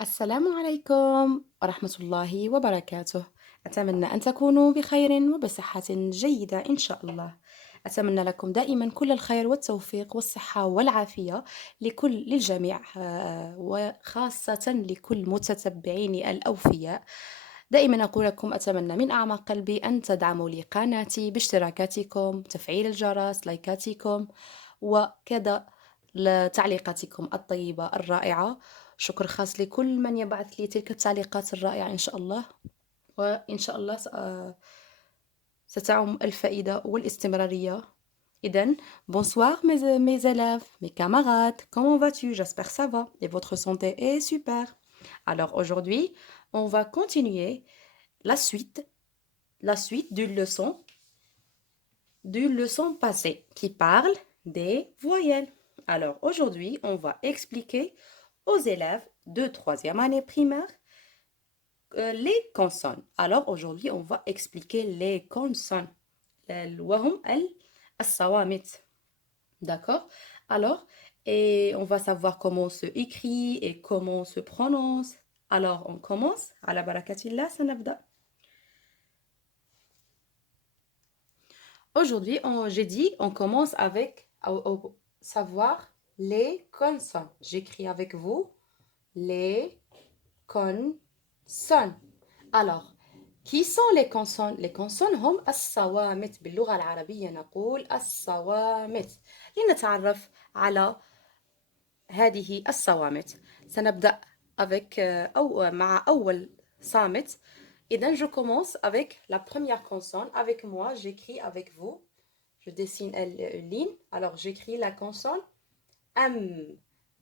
السلام عليكم ورحمة الله وبركاته. أتمنى أن تكونوا بخير وبصحة جيدة إن شاء الله. أتمنى لكم دائما كل الخير والتوفيق والصحة والعافية للجميع، وخاصة لكل متتبعيني الأوفياء. دائما أقول لكم أتمنى من أعماق قلبي أن تدعموا لي قناتي باشتراكاتكم، تفعيل الجرس، لايكاتكم، وكذا لتعليقاتكم الطيبة الرائعة. شكر خاص لكل من يبعث لي تلك التعليقات الرائعة إن شاء الله، وإن شاء الله ستعم الفائدة والاستمرارية. إذن bonsoir mes élèves, mes camarades, comment vas-tu? J'espère que ça va et votre santé est super. Alors aujourd'hui, on va continuer la suite, la suite d'une leçon passée qui parle des voyelles. Alors aujourd'hui, on va expliquer aux élèves de troisième année primaire les consonnes. Alors aujourd'hui, on va expliquer les consonnes. وهم الصوامت. D'accord? Alors, et on va savoir comment se écrit et comment se prononce. Alors, on commence. على بركة الله سنبدأ. Aujourd'hui, j'ai dit, on commence avec savoir les consonnes. J'écris avec vous les consonnes. Alors, qui sont les consonnes؟ Les consonnes هم الصوامت. باللغة العربية نقول الصوامت. لنتعرف على هذه الصوامت سنبدأ avec أو مع أول صامت. إذن je commence avec la première consonne. Avec moi, j'écris avec vous. Je dessine une ligne. Alors, j'écris la consonne M.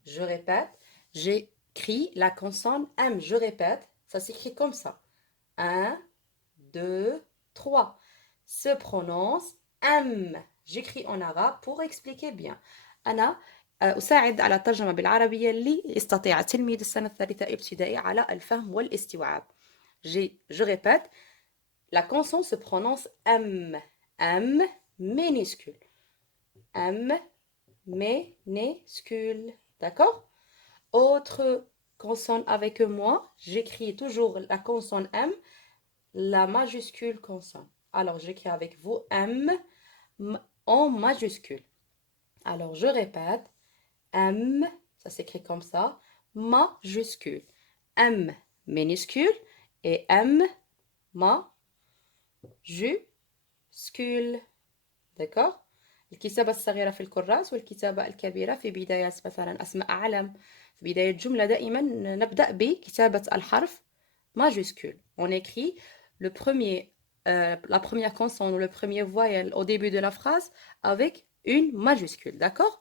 Je répète, j'écris la consonne M. Je répète, ça s'écrit comme ça. 1, 2, 3. Se prononce M. J'écris en arabe pour expliquer bien. أنا أساعد على الترجمة بالعربية اللي يستطيع تلميذ السنة الثالثة ابتدائي على الفهم والاستيعاب. Je répète, la consonne se prononce M. M minuscule. M minuscule. D'accord? Autre consonne avec moi, j'écris toujours la consonne M, la majuscule consonne. Alors, j'écris avec vous M en majuscule. Alors, je répète, M, ça s'écrit comme ça, majuscule. M minuscule et M majuscule. D'accord? الكتابة الصغيرة في الكراس والكتابة الكبيرة في بداية مثلا أسماء علم. في بداية جملة دائما نبدأ بكتابة الحرف majuscule. On écrit la première consonne ou le premier voyelle au début de la phrase avec une majuscule. D'accord?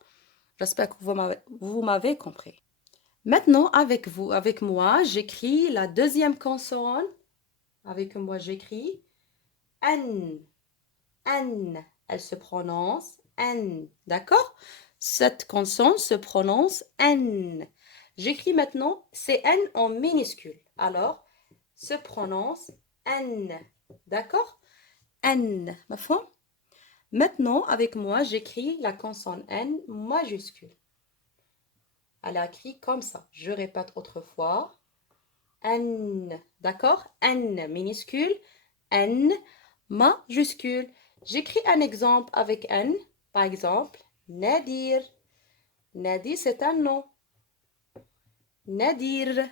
J'espère que vous m'avez compris. Maintenant, avec moi, j'écris la deuxième consonne. Avec moi, j'écris N. N. Elle se prononce N. D'accord? Cette consonne se prononce N. J'écris maintenant CN en minuscule. Alors, se prononce N. D'accord? N. مفهوم? Maintenant, avec moi, j'écris la consonne N majuscule. Elle a écrit comme ça. Je répète autrefois. N. D'accord? N minuscule. N majuscule. J'écris un exemple avec N. Par exemple, Nadir. Nadir, c'est un nom. Nadir.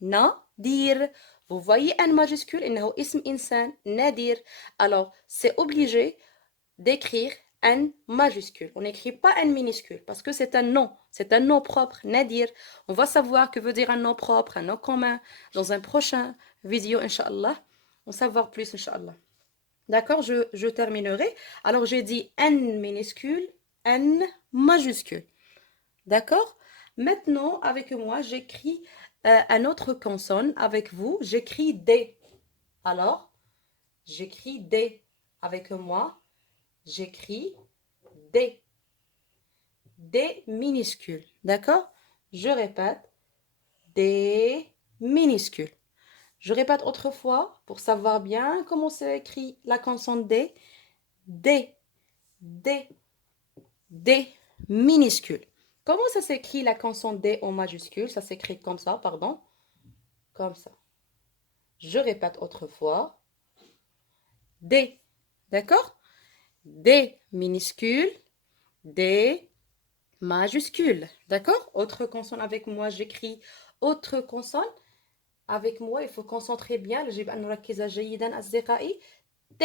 Nadir. Vous voyez N majuscule, إنه اسم إنسان. Nadir. Alors, c'est obligé d'écrire N majuscule. On n'écrit pas N minuscule parce que c'est un nom. C'est un nom propre, Nadir. On va savoir que veut dire un nom propre, un nom commun dans un prochain vidéo, Inch'Allah. On va savoir plus, Inch'Allah. D'accord, je terminerai. Alors, j'ai dit N minuscule, N majuscule. D'accord? Maintenant, avec moi, j'écris un autre consonne. Avec vous, j'écris D. Alors, j'écris D. Avec moi, j'écris D. D minuscule. D'accord? Je répète. D minuscule. Je répète autrefois pour savoir bien comment s'écrit la consonne D. D. D. D minuscule. Comment ça s'écrit la consonne D en majuscule? Ça s'écrit comme ça, pardon. comme ça. Je répète autrefois. D. D'accord? D minuscule, D majuscule. D'accord? Autre consonne avec moi, j'écris autre consonne. Avec moi, il faut concentrer bien. يجب أن نركز جيدا أصدقائي. T.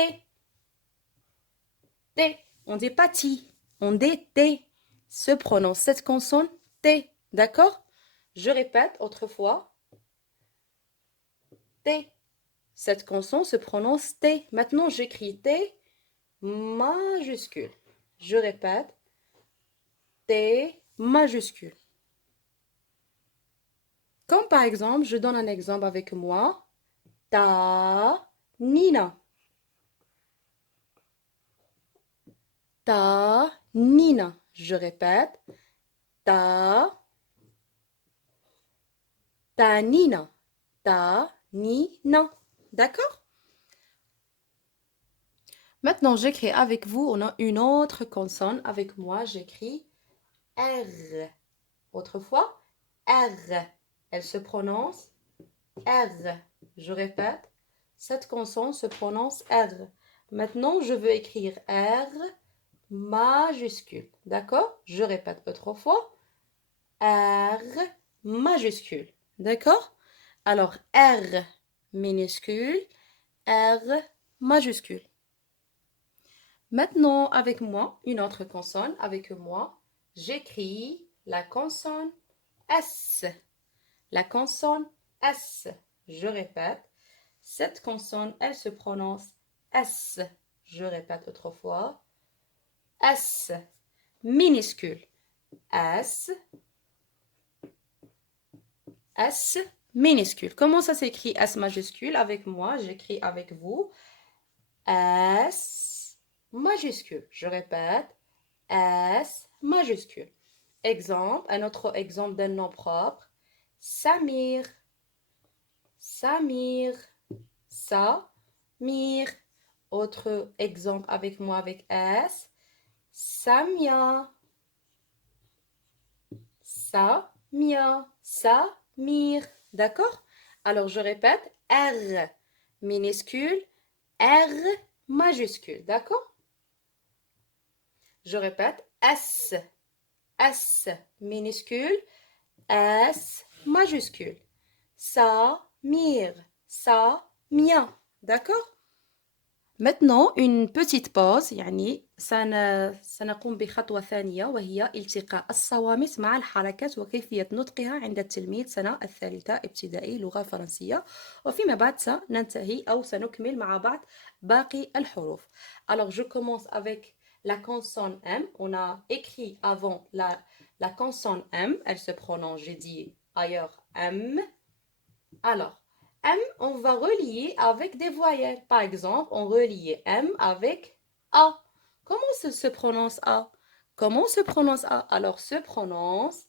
T. On dit pas ti. On dit T. Se prononce cette consonne T. D'accord? Je répète autrefois. T. Cette consonne se prononce T. Maintenant, j'écris T majuscule. Je répète. T majuscule. Comme par exemple, je donne un exemple avec moi. Ta Nina. Ta Nina. Je répète. Ta Nina. Ta Nina. D'accord? Maintenant, j'écris avec vous. On a une autre consonne. Avec moi, j'écris R. Autrefois, R. Elle se prononce R. Je répète. Cette consonne se prononce R. Maintenant, je veux écrire R majuscule. D'accord? Je répète autrefois. R majuscule. D'accord? Alors, R minuscule, R majuscule. Maintenant, avec moi, une autre consonne. Avec moi, j'écris la consonne S. La consonne S. Je répète. Cette consonne, elle se prononce S. Je répète autrefois. S. Minuscule. S. S minuscule. Comment ça s'écrit S majuscule? Avec moi, j'écris avec vous. S majuscule. Je répète. S majuscule. Exemple, un autre exemple d'un nom propre. Samir. Samir. Samir. Autre exemple avec moi avec S. Samia. Samia. Samir. D'accord? Alors, je répète. R minuscule. R majuscule. D'accord? Je répète. S. S minuscule. S majuscule. Samir. Samia. D'accord? Maintenant, une petite pause يعني سنقوم بخطوة ثانية وهي التقاء الصوامت مع الحركات وكيفية نطقها عند التلميذ سنة الثالثة ابتدائي لغة فرنسية وفيما بعد سننتهي أو سنكمل مع بعض باقي الحروف. Alors, je commence avec la consonne M. On a écrit avant la consonne M. Elle se prononce, j'ai dit ailleurs, M. Alors, M, on va relier avec des voyelles. Par exemple, on relie M avec A. Comment se prononce A? Comment se prononce A? Alors, se prononce,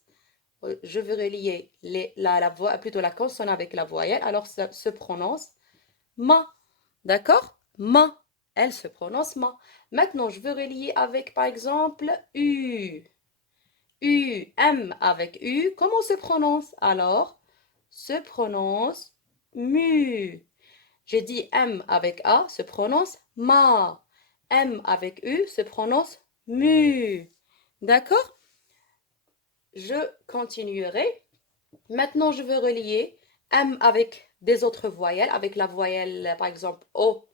je veux relier plutôt la consonne avec la voyelle. Alors, ça se prononce ma. D'accord? Ma. Elle se prononce ma. Maintenant, je veux relier avec, par exemple, U. U, M avec U. Comment se prononce? Alors, se prononce mu. J'ai dit M avec A se prononce ma. M avec U se prononce mu. D'accord? Je continuerai. Maintenant, je veux relier M avec des autres voyelles, avec la voyelle, par exemple, O.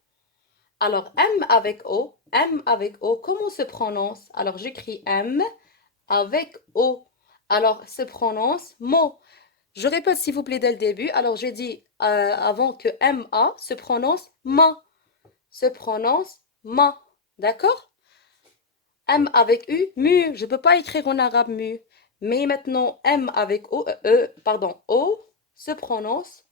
Alors, M avec O, comment se prononce? Alors, j'écris M avec O. Alors, se prononce mo. Je répète s'il vous plaît dès le début. Alors j'ai dit avant que M-A se prononce ma. Se prononce ma. D'accord? M avec U, mu. Je ne peux pas écrire en arabe mu. Mais maintenant M avec O, O se prononce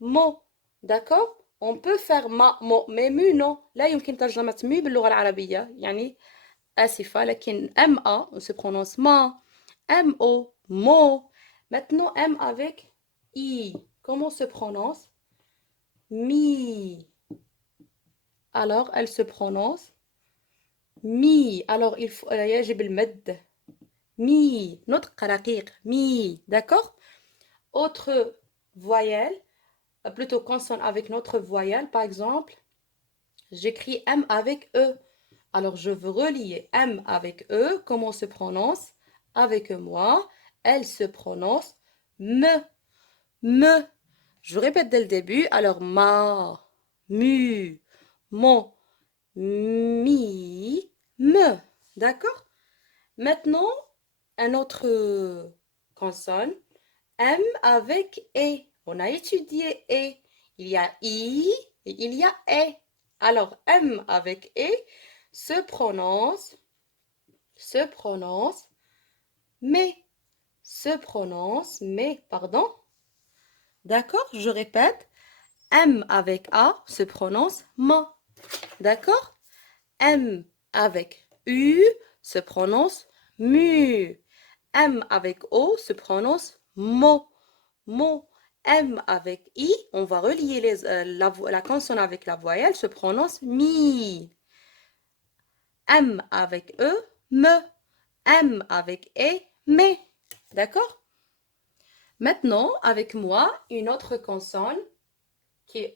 mo. D'accord? On peut faire ma, mo, mais mu non. لا يمكن ترجمة mu باللغة العربية. يعني آسفة لكن M-A on se prononce ma. M-O, mo. Maintenant, M avec I. Comment se prononce? Mi. Alors, elle se prononce mi. Alors, il faut يجب المد. Mi. نطق رقيق. Mi. D'accord? Autre voyelle plutôt consonne avec notre voyelle. Par exemple, j'écris M avec E. Alors, je veux relier M avec E. Comment se prononce? Avec moi, elle se prononce me, me. Je répète dès le début. Alors, ma, mu, mon, mi, me. D'accord? Maintenant, un autre consonne. M avec E. On a étudié E. Il y a I et il y a E. Alors, M avec E se prononce, mais, pardon. D'accord? Je répète. M avec A se prononce ma. D'accord? M avec U se prononce mu. M avec O se prononce mo. Mo. M avec I, on va relier la consonne avec la voyelle, se prononce mi. M avec E, me. M avec E, mais. D'accord? Maintenant, avec moi, une autre consonne qui,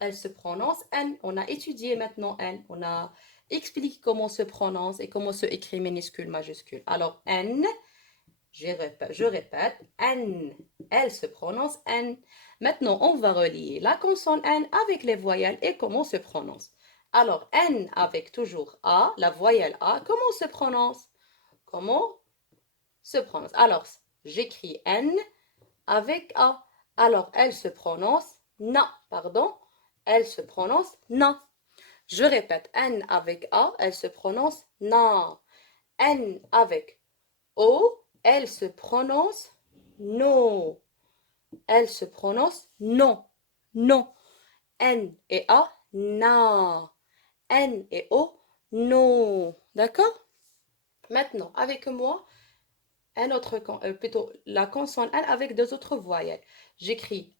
elle se prononce N. On a étudié maintenant N. On a expliqué comment se prononce et comment se écrit minuscule, majuscule. Alors, N, je répète, N. Elle se prononce N. Maintenant, on va relier la consonne N avec les voyelles et comment se prononce. Alors, N avec toujours A, la voyelle A, comment se prononce? Comment se prononce? Alors, j'écris N avec A. Alors, elle se prononce na, pardon. Elle se prononce na. Je répète, N avec A, elle se prononce na. N avec O, elle se prononce no. Elle se prononce non. Non. N et A, na. N et O, no. D'accord? Maintenant, avec moi, plutôt la consonne N avec deux autres voyelles. J'écris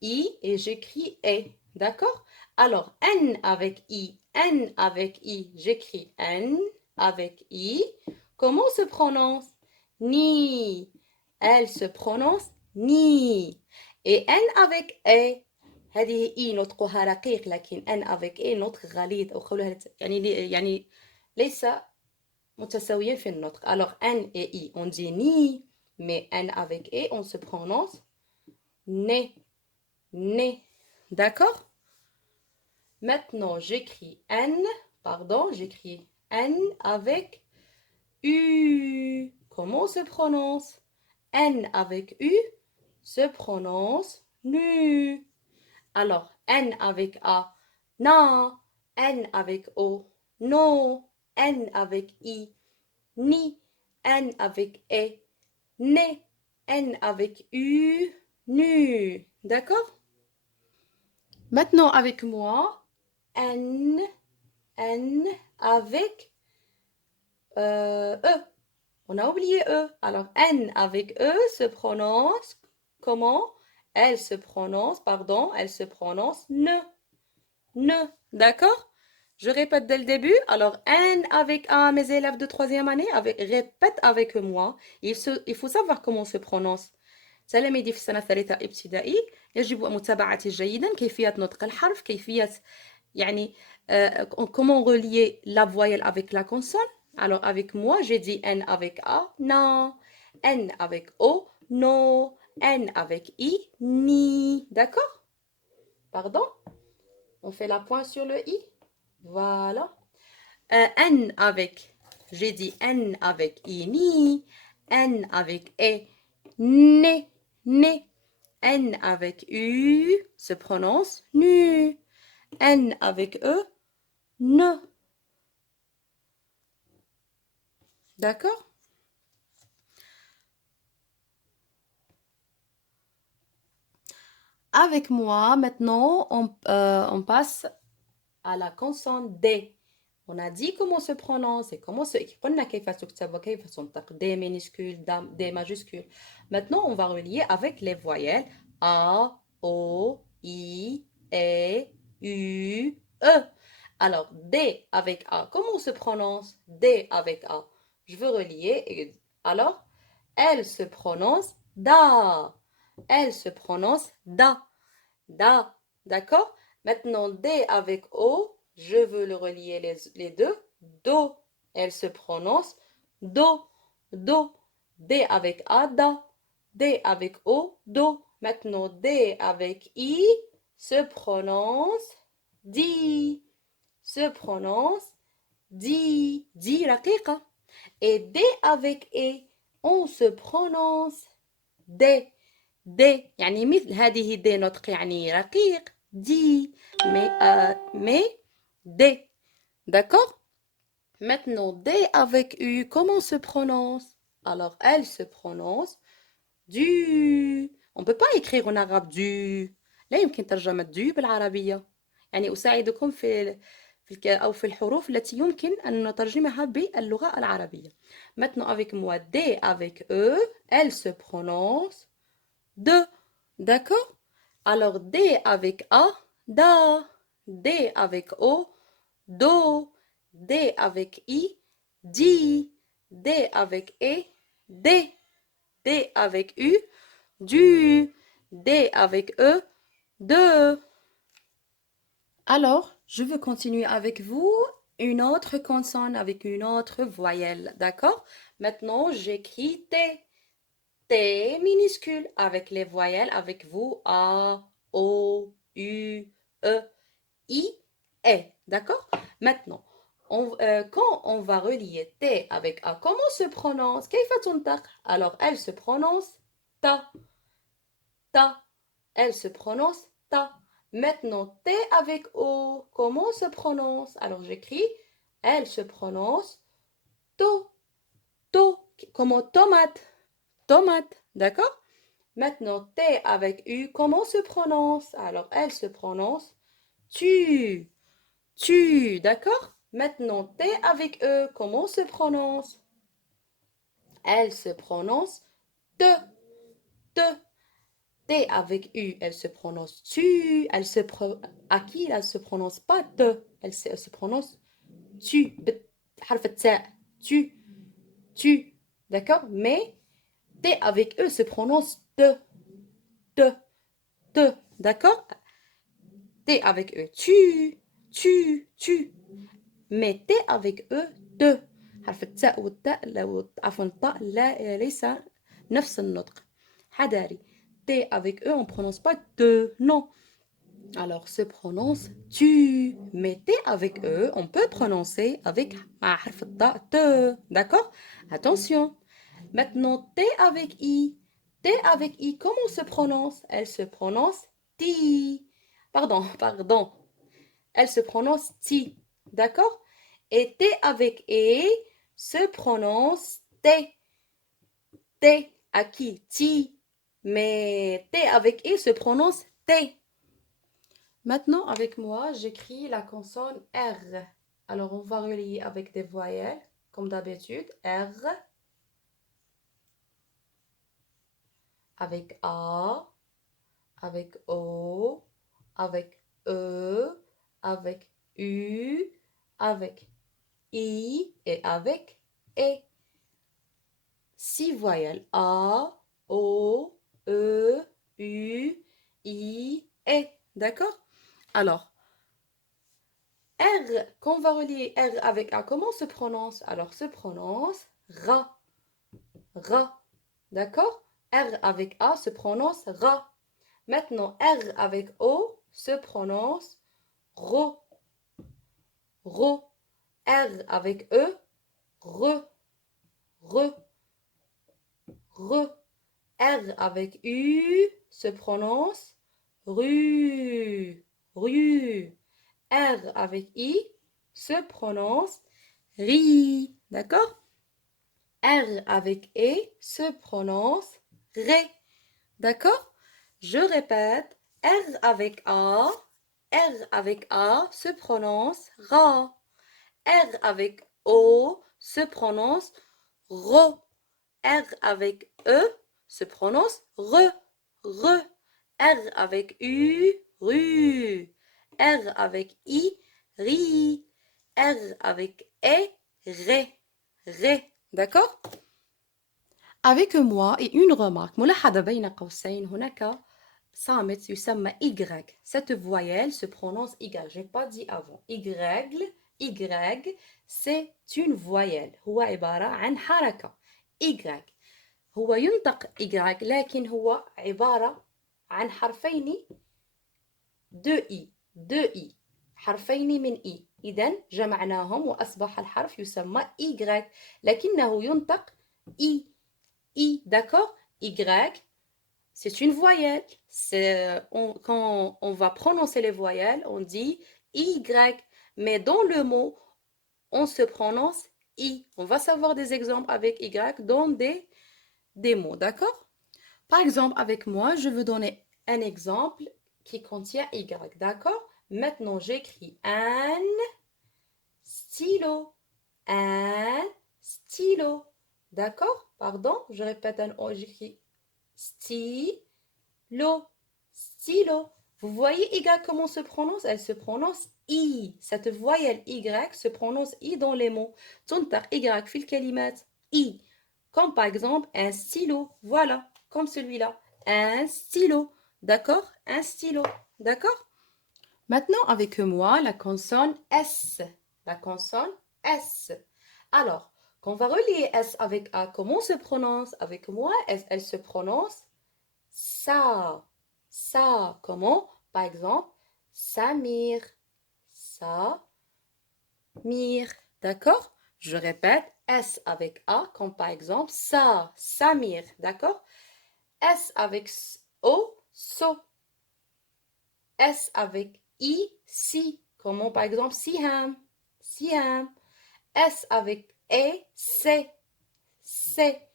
I et j'écris E. D'accord? Alors, N avec I, j'écris N avec I. Comment se prononce? Ni. Elle se prononce ni. Et N avec E. هذه إي نطقها رقيق لكن N avec E نطق غليظ أو قولها يعني ليس متساويين في النطق. Alors N et I on dit ni, mais N avec E on se prononce ne. Ne. D'accord? Maintenant, j'écris N avec U. Comment se prononce? N avec U se prononce nu. Alors, N avec A, na. N avec O, no. N avec I, ni. N avec E, ne. N avec U, nu. D'accord? Maintenant, avec moi, N avec E. On a oublié E. Alors, N avec E se prononce comment? Elle se prononce ne. Ne. D'accord? Je répète dès le début. Alors, N avec A, mes élèves de troisième année, répète avec moi. Il faut savoir comment on se prononce. تلاميذي في السنة الثالثة ابتدائي يجب متابعتي جيدا كيفية نطق الحرف كيفية يعني comment relier la voyelle avec la consonne. Alors avec moi j'ai dit N avec A, na. N avec O, no. N avec I, ni. D'accord? Pardon? On fait la pointe sur le I. Voilà. N avec, j'ai dit N avec I, ni. N avec E, ne. Ne. N avec U se prononce nu. N avec E, ne. D'accord? Avec moi, maintenant, on passe à la consonne D. On a dit comment se prononce et comment se قلنا كيف تكتب وكيف تنطق D minuscule, D majuscule. Maintenant, on va relier avec les voyelles A, O, I, E, U, E. Alors, D avec A, comment se prononce D avec A? Je veux relier. Alors, elle se prononce da. Elle se prononce da. Da. D'accord? Maintenant, D avec O, je veux le relier les deux. Do. Elle se prononce Do. Do. D avec A, da. D avec O, do. Maintenant, D avec I se prononce Di. Se prononce Di. Di رقيقة. Et D avec E, on se prononce D. D. يعني مثل هذه D نطق يعني رقيق. Di. Mais D. D'accord? Maintenant, D avec U, comment se prononce? Alors, elle se prononce du. On ne peut pas écrire en arabe du. لا يمكن ترجمة du بالعربية. يعني أساعدكم أو في الحروف التي يمكن أن نترجمها باللغة العربية. Maintenant, avec moi, D avec E, elle se prononce de. D'accord? Alors, D avec A, da. D avec O, do. D avec I, di. D avec E, D. D avec U, du. D avec E, de. Alors, je veux continuer avec vous une autre consonne avec une autre voyelle, d'accord? Maintenant, j'écris T. T minuscule avec les voyelles avec vous A, O, U, E, I, E, d'accord? Maintenant, quand on va relier T avec A, comment se prononce? كيف تنطق? Alors, elle se prononce ta, ta. Elle se prononce ta. Maintenant, T avec O, comment se prononce? Alors, j'écris, elle se prononce to, to, comme tomate, tomate, d'accord? Maintenant, T avec U, comment se prononce? Alors, elle se prononce tu, tu, d'accord? Maintenant, T avec E, comment se prononce? Elle se prononce te, te. T avec U, elle se prononce tu. À qui elle se prononce pas te. Elle se prononce tu. Tu, tu. D'accord? Mais T avec E se prononce te, te, te. D'accord? T avec E tu, tu, tu. Mais T avec E te. حرف التاء والتاء عفوا الطاء لا ليس نفس النطق. حذاري. T avec E, on ne prononce pas te, non. Alors, se prononce tu. Mais T avec E, on peut prononcer avec حرف الطاء te. D'accord? Attention. Maintenant, T avec I. T avec I, comment se prononce? Elle se prononce ti. Pardon, pardon. Elle se prononce ti. D'accord? Et T avec E se prononce T. T à qui? Ti. Mais T avec E se prononce T. Maintenant, avec moi, j'écris la consonne R. Alors, on va relier avec des voyelles, comme d'habitude. R avec A, avec O, avec E, avec U, avec I et avec E. 6 voyelles. A, O, E, U, I, E. D'accord? Alors, R, quand on va relier R avec A, comment se prononce? Alors, se prononce Ra. Ra. D'accord? R avec A se prononce Ra. Maintenant, R avec O se prononce Ro. Ro. R avec E, Re. Re. Re. R avec U se prononce Ru. Ru. R avec I se prononce Ri. D'accord? R avec E se prononce Ré. D'accord? Je répète. R avec A. R avec A se prononce Ra. R avec O se prononce Ro. R avec E se prononce Re. Re. R avec U, Ru. R avec I, Ri. R avec E, Ré. Ré. D'accord? Avec moi et une remarque. ملاحظة بين قوسين هناك صامت يسمى Y. Cette voyelle se prononce Y. Je n'ai pas dit avant. Y, c'est une voyelle. هو عبارة عن حركة. Y. هو ينطق Y لكن هو عبارة عن حرفين دو إي حرفين من إي. إذن جمعناهم وأصبح الحرف يسمى Y لكنه ينطق I, d'accord? Y, c'est une voyelle. Quand on va prononcer les voyelles, on dit Y. Mais dans le mot, on se prononce I. On va savoir des exemples avec Y dans des mots, d'accord? Par exemple, avec moi, je veux donner un exemple qui contient Y, d'accord? Maintenant, j'écris un stylo. Un stylo. D'accord? Pardon, je répète un O, j'écris stylo. Stylo. Vous voyez Y comment se prononce? Elle se prononce I. Cette voyelle Y se prononce I dans les mots. تنطق Y في الكلمات I. Comme par exemple un stylo. Voilà, comme celui-là. Un stylo. D'accord? Un stylo. D'accord? Maintenant, avec moi, la consonne S. La consonne S. Alors, quand on va relier S avec A, comment se prononce? Avec moi, elle se prononce ça. Ça. Comment? Par exemple, Samir. Samir. D'accord? Je répète, S avec A, comme par exemple ça. Samir. D'accord? S avec O, so. S avec I, si. Comment par exemple Siham. Siham. S avec E, c'est. C'est.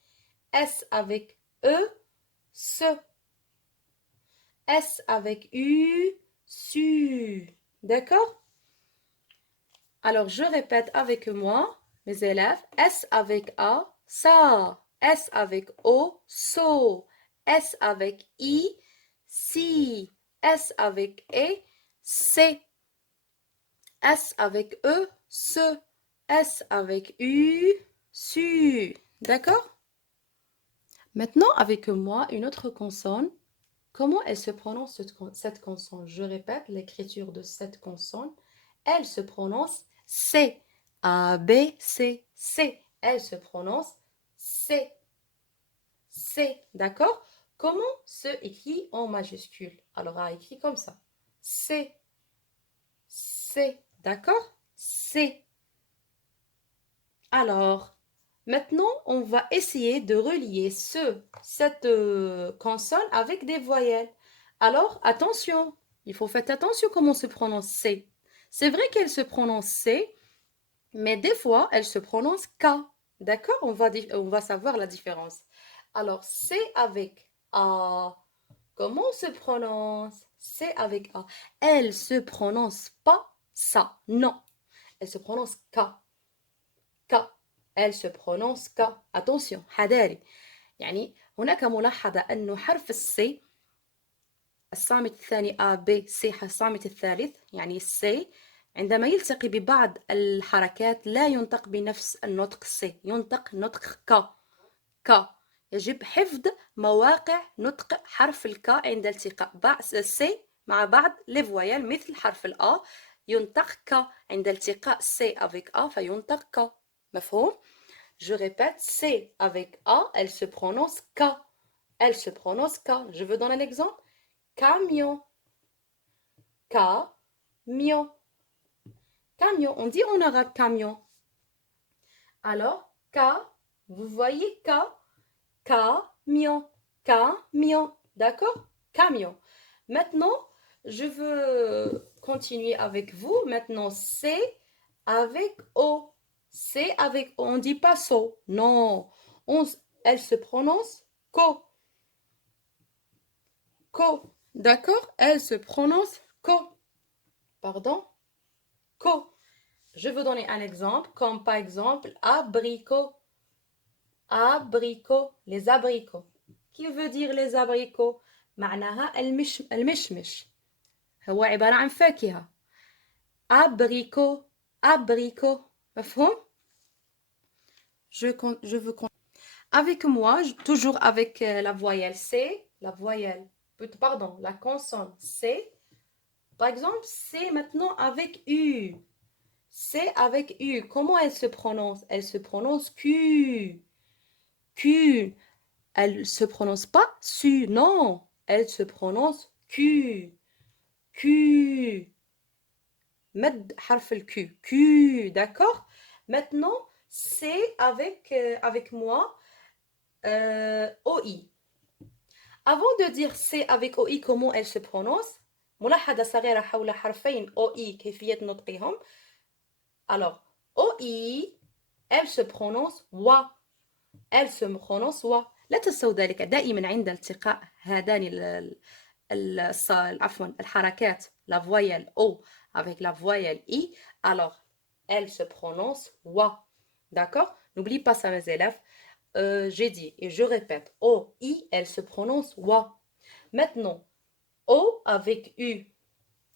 S avec E, ce. S avec U, su. D'accord? Alors, je répète avec moi, mes élèves. S avec A, ça. S avec O, so. S avec I, si. S avec E, c'est. S avec E, ce. S avec U, su. D'accord? Maintenant, avec moi, une autre consonne. Comment elle se prononce cette consonne? Je répète l'écriture de cette consonne. Elle se prononce C. A, B, C. C. Elle se prononce C. C. D'accord? Comment se écrit en majuscule? Alors, A écrit comme ça. C. C. D'accord? C. Alors, maintenant, on va essayer de relier cette consonne avec des voyelles. Alors, attention, il faut faire attention comment se prononce C. C'est vrai qu'elle se prononce C, mais des fois, elle se prononce K. D'accord? On va savoir la différence. Alors, C avec A. Comment se prononce? C avec A. Elle se prononce pas ça. Non. Elle se prononce K. K. Elle se prononce K. Attention, حذاري. يعني هناك ملاحظة أنه حرف السي الصامت الثاني A B C الصامت الثالث يعني السي عندما يلتقي ببعض الحركات لا ينطق بنفس النطق سي، ينطق نطق ك. ك. يجب حفظ مواقع نطق حرف الك عند التقاء السي مع بعض لي فويال مثل حرف الأ ينطق ك عند التقاء سي avec A فينطق ك. مفهوم؟ Je répète, C avec A, elle se prononce K. Elle se prononce K. Je veux donner un exemple. Camion. Camion. Camion. On dit en arabe camion. Alors, K, vous voyez K. Camion. Camion. D'accord? Camion. Maintenant, je veux continuer avec vous. Maintenant, C avec O. C avec O. On ne dit pas so. Non. Elle se prononce co. Co. D'accord? Elle se prononce co. Pardon? Co. Je veux donner un exemple, comme par exemple abricot. Abricot. Les abricots. Qui veut dire les abricots؟ معناها المشمش. هو عبارة عن فاكهة. Abricot. Abricot. مفهوم؟ Je veux avec moi, toujours avec la voyelle C, la voyelle pardon, la consonne C. Par exemple, C maintenant avec U. C avec U. Comment elle se prononce? Elle se prononce Q. Q. Elle se prononce pas su, non. Elle se prononce Q. Q. Med harf le Q. Q, d'accord? Maintenant, C avec moi, OI. Avant de dire C avec OI, comment elle se prononce? ملاحظة صغيرة حول حرفين OI كيفية نطقهم. Alors, OI, elle se prononce wa. Elle se prononce wa. لا تنسوا ذلك دائما عند التقاء هذان عفوا الحركات la voyelle O avec la voyelle I, alors elle se prononce wa. D'accord? N'oublie pas ça, mes élèves. J'ai dit et je répète, O, I, elle se prononce wa. Maintenant, O avec U.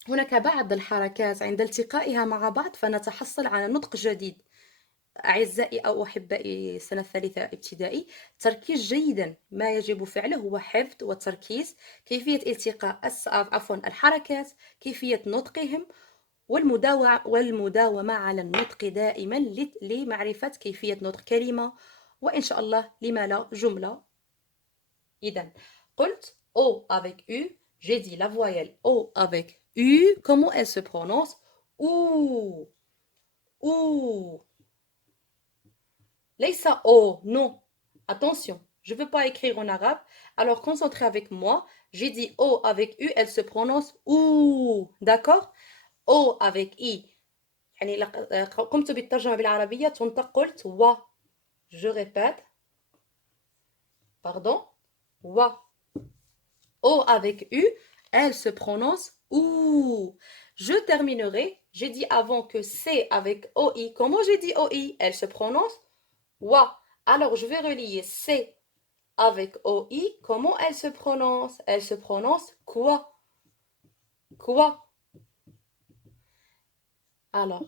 هناك بعض الحركات عند التقائها مع بعض فنتحصل على نطق جديد. أعزائي أو أحبائي سنة الثالثة ابتدائي، تركيز جيدا، ما يجب فعله هو حفظ وتركيز، كيفية التقاء الحركات، كيفية نطقهم، والمداومة على النطق دائما لمعرفة كيفية نطق كلمة، وإن شاء الله لما لا جملة. إذن قلت O avec U, j'ai dit la voyelle O avec U, comment elle se prononce? Ou. Ou. Laissa O, non. Attention, je ne veux pas écrire en arabe. Alors concentrez avec moi. J'ai dit O avec U, elle se prononce OU. D'accord? O avec I. يعني قمت بالترجمة بالعربية تنطق قلت و. Je répète. Pardon? Wa. O avec U, elle se prononce OU. Je terminerai. J'ai dit avant que C avec OI. Comment j'ai dit OI? Elle se prononce wa. Alors, je vais relier C avec OI. Comment elle se prononce? Elle se prononce quoi? Quoi? Alors,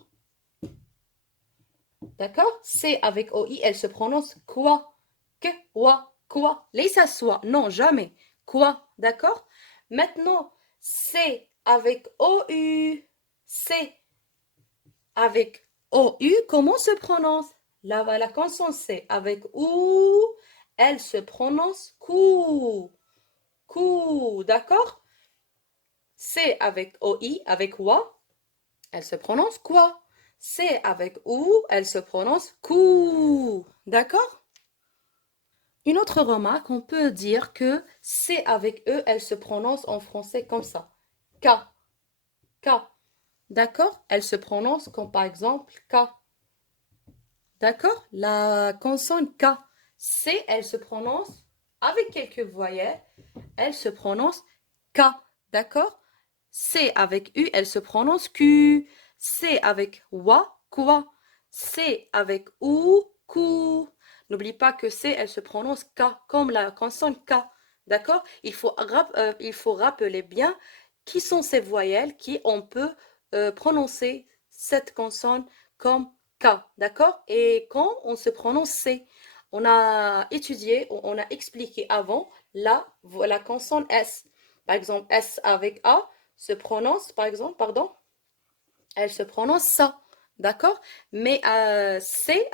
d'accord? C avec OI, elle se prononce quoi? Que, wa, quoi? Laisse soit. Non, jamais. Quoi? D'accord? Maintenant, C avec OU. C avec OU, comment se prononce? La consonne C avec OU, elle se prononce cou. Cou, d'accord? C avec OI, avec wa, elle se prononce quoi? C avec OU, elle se prononce cou. D'accord? Une autre remarque, on peut dire que C avec E, elle se prononce en français comme ça. K. K. D'accord? Elle se prononce comme par exemple K. D'accord? La consonne K. C, elle se prononce avec quelques voyelles. Elle se prononce K. D'accord? C avec U, elle se prononce Q. C avec wa, quoi. C avec ou, cou. N'oublie pas que C, elle se prononce K, comme la consonne K. D'accord? Il faut rappeler bien qui sont ces voyelles qui on peut prononcer cette consonne comme K. D'accord? Et quand on se prononce C, on a étudié, on a expliqué avant la consonne S. Par exemple, S avec A se prononce, par exemple, pardon, elle se prononce ça. D'accord? Mais C,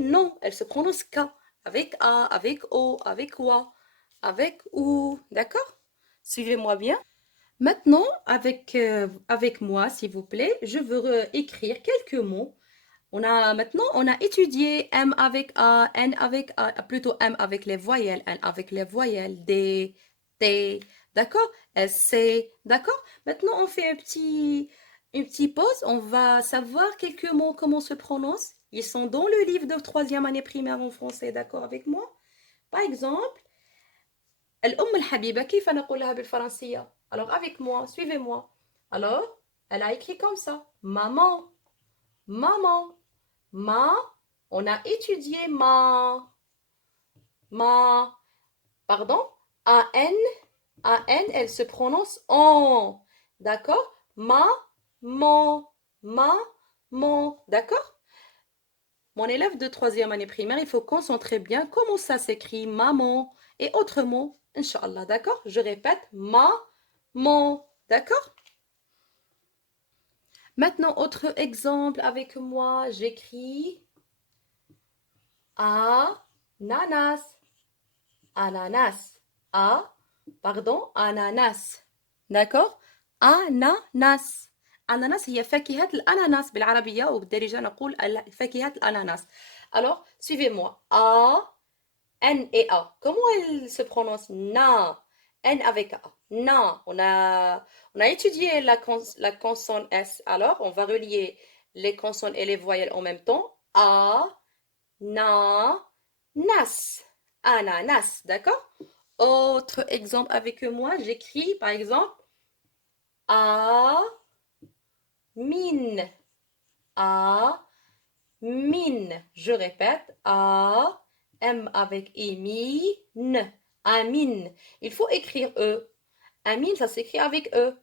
non, elle se prononce K. Avec A, avec O, avec Wa, avec OU. D'accord? Suivez-moi bien. Maintenant, avec moi, s'il vous plaît, je veux écrire quelques mots. Maintenant, on a étudié M avec A, N avec A, plutôt M avec les voyelles, N avec les voyelles, D, T, d'accord? S, C, d'accord? Maintenant, on fait une petite pause. On va savoir quelques mots, comment se prononce. Ils sont dans le livre de troisième année primaire en français, d'accord avec moi? Par exemple, الأم الحبيبة كيف نقولها بالفرنسية? Alors, avec moi, suivez-moi. Alors, elle a écrit comme ça. Maman, maman. Ma, on a étudié pardon, A-N, elle se prononce en, d'accord? Mon, d'accord? Mon élève de troisième année primaire, il faut concentrer bien comment ça s'écrit, maman, et autrement, Inch'Allah, d'accord? Je répète, maman, d'accord? Maintenant, autre exemple avec moi, j'écris ananas, ananas, ananas, d'accord? ananas. ananas هي فاكهة الأناناس بالعربية وبالدارجة نقول فاكهة الأناناس. Alors, suivez-moi. N et A. Comment elle se prononce? Na. N avec A. Na. On a étudié la consonne S. Alors, on va relier les consonnes et les voyelles en même temps. A, na, nas. Ananas. D'accord? Autre exemple avec moi, j'écris par exemple A, mine. A, mine. Je répète. A, M avec N. Amine. Il faut écrire E. Amine, ça s'écrit avec E.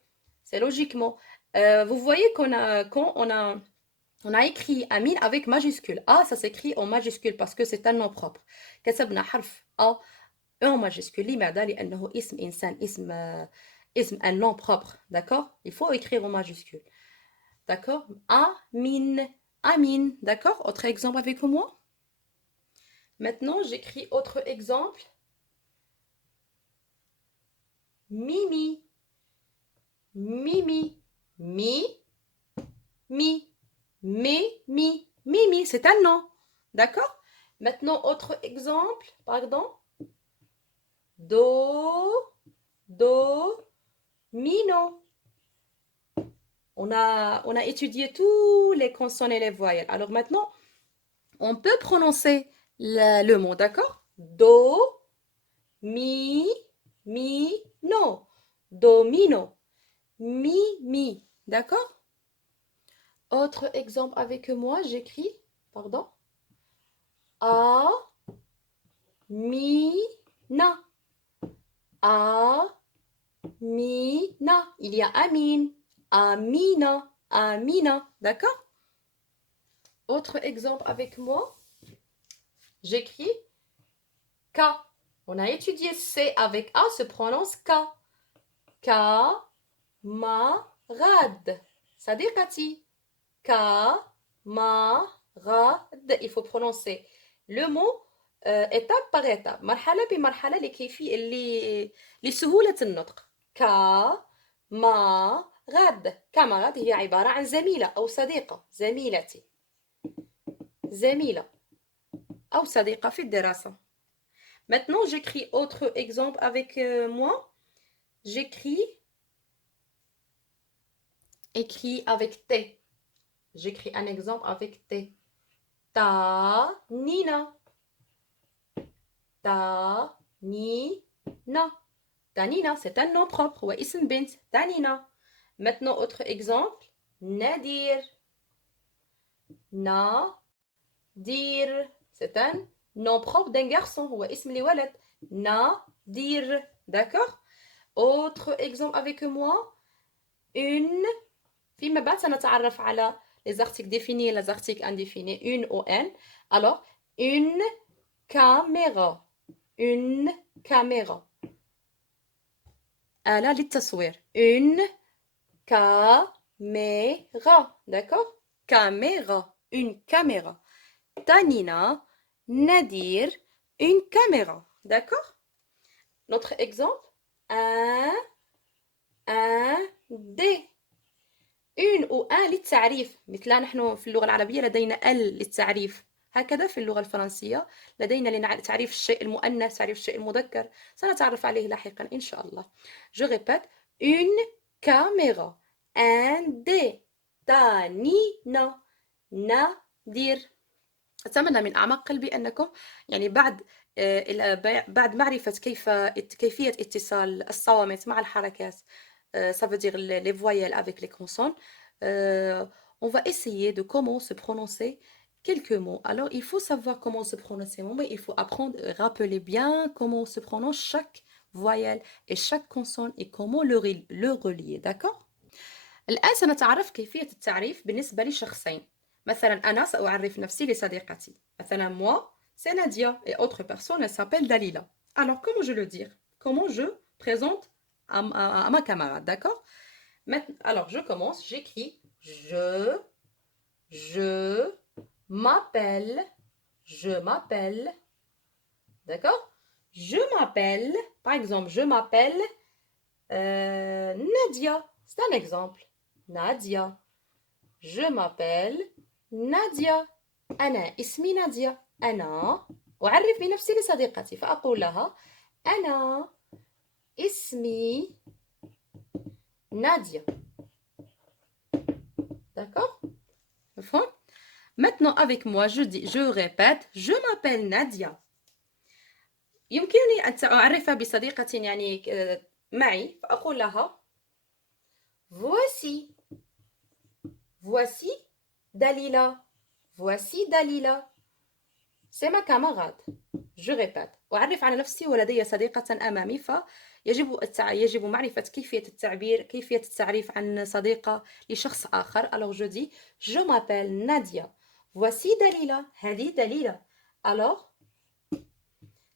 C'est logiquement. Vous voyez quand on a écrit Amine avec majuscule. A, ça s'écrit en majuscule parce que c'est un nom propre. كتبنا حرف A, E en majuscule. لماذا؟ لأنه اسم إنسان اسم un nom propre. D'accord? Il faut écrire en majuscule. D'accord? Amine. Amine. D'accord? Autre exemple avec moi? Maintenant, j'écris autre exemple. Mimi. Mimi. Mi. Mi. Mimi, c'est un nom. D'accord? Maintenant, autre exemple. Pardon. Do. Mino. On a étudié tous les consonnes et les voyelles. Alors maintenant, on peut prononcer le mot, d'accord? Do, no. Domino. Mi. D'accord? Autre exemple avec moi, j'écris, pardon, A, na. Il y a Amine, Amina, d'accord? Autre exemple avec moi, j'écris K. On a étudié C avec A, se prononce K. Camarade. صديقتي. camarade. Il faut prononcer le mot étape par étape. مرحلة بمرحلة لسهولة النطق. camarade هي عبارة عن زميلة أو صديقة. زميلتي. زميلة أو صديقة في الدراسة. Maintenant, j'écris autre exemple avec moi. J'écris avec T. J'écris un exemple avec T. Tanina. Tanina, c'est un nom propre. Ouais, ism bint. Tanina. Maintenant, autre exemple. Nadir. Nadir. C'est un nom propre d'un garçon. Ouais, ism li walad. Nadir. D'accord? Autre exemple avec moi. Une. فيما بعد سنتعرف على les articles définis et les articles indéfinis. Une ou un. Alors, une caméra. Une caméra. آلة للتصوير. Une caméra. D'accord? Caméra. Une caméra. Tanina, Nadir, une caméra. D'accord? Notre exemple. Des. une ou un للتعريف. مثل نحن في اللغة العربية لدينا ال للتعريف. هكذا في اللغة الفرنسية لدينا تعريف الشيء المؤنث، تعريف الشيء المذكر، سنتعرف عليه لاحقا إن شاء الله. Je répète. Une caméra. Un dé. تانينا. نادير. أتمنى من أعماق قلبي أنكم يعني بعد معرفة كيفية اتصال الصوامت مع الحركات، ça veut dire les voyelles avec les consonnes, on va essayer de comment se prononcer quelques mots. Alors, il faut savoir comment se prononcer, mais il faut apprendre, rappeler bien comment se prononce chaque voyelle et chaque consonne et comment le relier, d'accord? الآن سنتعرف كيفية التعريف بالنسبة لشخصين. مثلا أنا سأعرف نفسي لصديقتي. مثلا moi, c'est Nadia et autre personne, elle s'appelle Dalila. Alors, comment je le dire? comment je présente à ma camarade, d'accord? Alors, je commence, j'écris je m'appelle, d'accord? Je m'appelle, par exemple, je m'appelle Nadia. C'est un exemple. Nadia. Je m'appelle نادية. أنا اسمي نادية. أنا أعرف بنفسي لصديقتي فأقول لها أنا اسمي نادية. D'accord? مفهوم؟ Maintenant avec moi je répète je m'appelle نادية. يمكنني أن أعرف بصديقة يعني معي فأقول لها voici Dalila. Voici Dalila. C'est ma camarade. Je répète. أعرف على نفسي ولدي صديقة أمامي يجب معرفة كيفية التعبير كيفية التعريف عن صديقة لشخص آخر. Alors je dis je m'appelle Nadia. Voici Dalila. هذه دليلة. Alors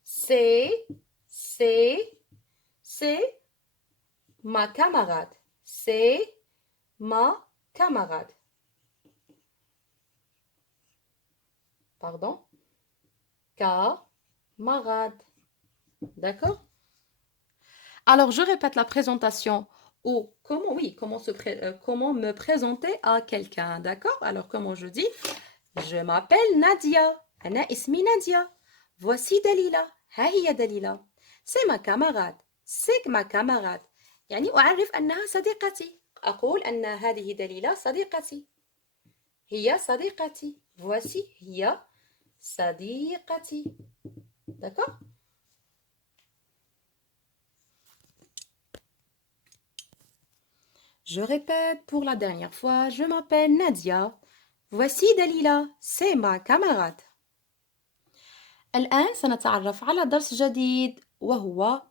c'est ma camarade. C'est ma camarade. Pardon? Camarade. D'accord? Alors, je répète la présentation ou comment me présenter à quelqu'un. D'accord? Alors, comment je dis? Je m'appelle Nadia. أنا اسمي نادية. Voici Dalila. ها هي دليلة. C'est ma camarade. C'est ma camarade. يعني أعرف أنها صديقتي. أقول أن هذه دليلة صديقتي. هي صديقتي. Voici هي صديقتي. D'accord? Je répète pour la dernière fois, je m'appelle Nadia. Voici Dalila, c'est ma camarade. الآن سنتعرف على درس جديد وهو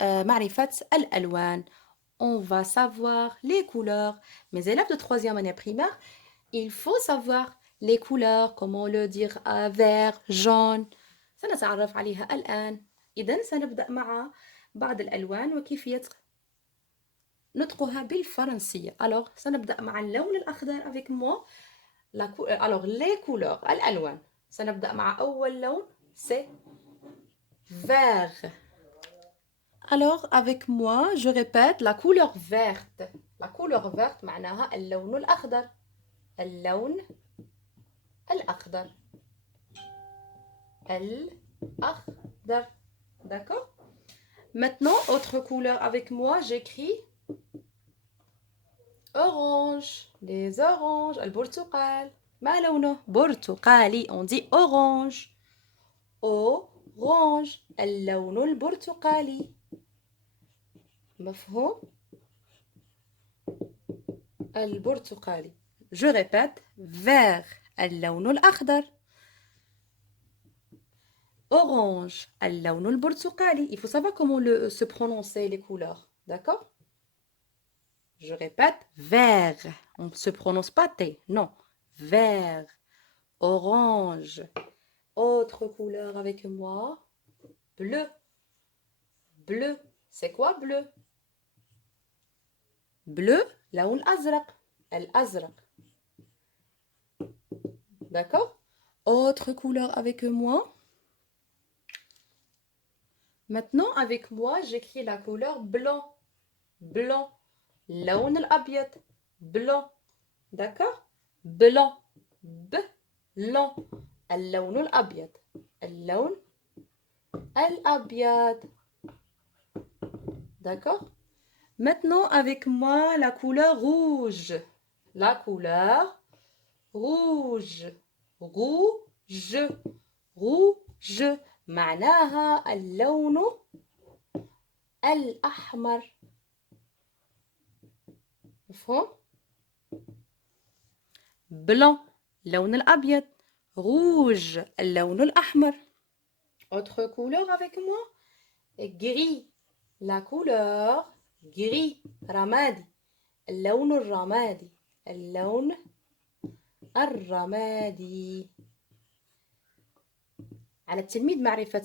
معرفة الألوان. On va savoir les couleurs. Mes élèves de 3e année primaire, il faut savoir les couleurs, comment le dire vert, jaune. سنتعرف عليها الآن. إذن سنبدأ مع بعض الألوان وكيفية نطقها بالفرنسية. Alors سنبدأ مع اللون الأخضر avec moi. Alors les couleurs الألوان. سنبدأ مع أول لون c'est vert. Alors avec moi je répète la couleur verte. La couleur verte معناها اللون الأخضر. اللون الأخضر. الأخضر. D'accord? Maintenant autre couleur avec moi j'écris orange. Les oranges. البرتقال. ما لونه؟ برتقالي. On dit orange. orange. اللون البرتقالي. مفهوم؟ البرتقالي. Je répète. vert. اللون الأخضر. orange. اللون البرتقالي. Il faut savoir comment se prononcer les couleurs. D'accord? Je répète, vert. On ne se prononce pas T, non. Vert, orange. Autre couleur avec moi. Bleu. Bleu. C'est quoi bleu? Bleu, لون أزرق. الأزرق. D'accord? Autre couleur avec moi. Maintenant, avec moi, j'écris la couleur blanc. Blanc. اللون الأبيض. blanc. D'accord? blanc. blanc. اللون الأبيض. اللون الأبيض. D'accord? Maintenant, avec moi, la couleur rouge. La couleur rouge. rouge. rouge. معناها اللون الأحمر. مفهوم؟ blanc اللون الأبيض. rouge اللون الأحمر. Autre couleur avec moi. gris. La couleur gris. رمادي. اللون الرمادي. اللون الرمادي. على التلميذ معرفة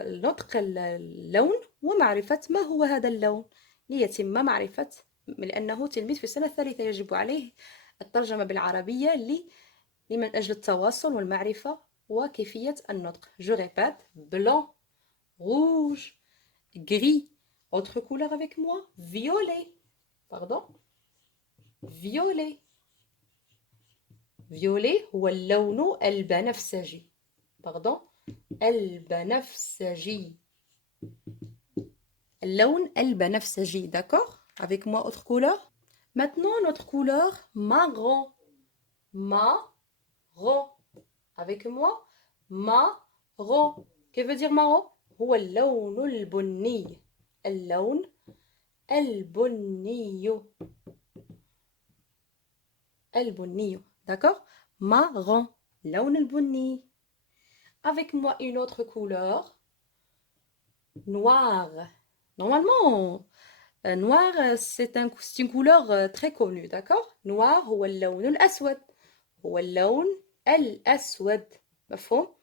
نطق اللون ومعرفة ما هو هذا اللون ليتم معرفة، لأنه تلميذ في السنة الثالثة يجب عليه الترجمة بالعربية لمن أجل التواصل والمعرفة وكيفية النطق. Je répète, blanc, rouge, gris. Autre couleur avec moi, violet. Pardon, violet. Violet هو اللون البنفسجي. Pardon, البنفسجي. اللون البنفسجي, d'accord? Avec moi, autre couleur. Maintenant, notre couleur marron. Marron. Avec moi, marron. Que veut dire marron? هو اللون البني. اللون البني. البني. D'accord? Marron. اللون البني. Avec moi, une autre couleur. Noir. Normalement, noir, c'est une couleur très connue, d'accord? Noir هو اللون الأسود. هو اللون الأسود. مفهوم؟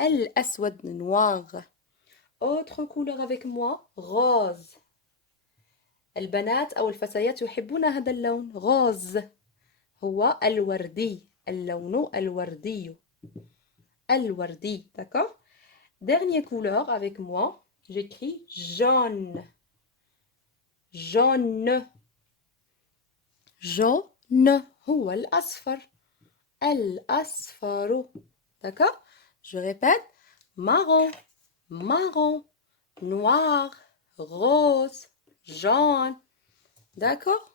الأسود noir. Autre couleur avec moi, rose. البنات أو الفتيات يحبون هذا اللون. rose هو الوردي. اللون الوردي. الوردي, d'accord? Dernière couleur avec moi, j'écris jaune. jaune. jaune هو الأصفر. الأصفر. D'accord? Je répète, marron, marron, noir, rose, jaune. D'accord?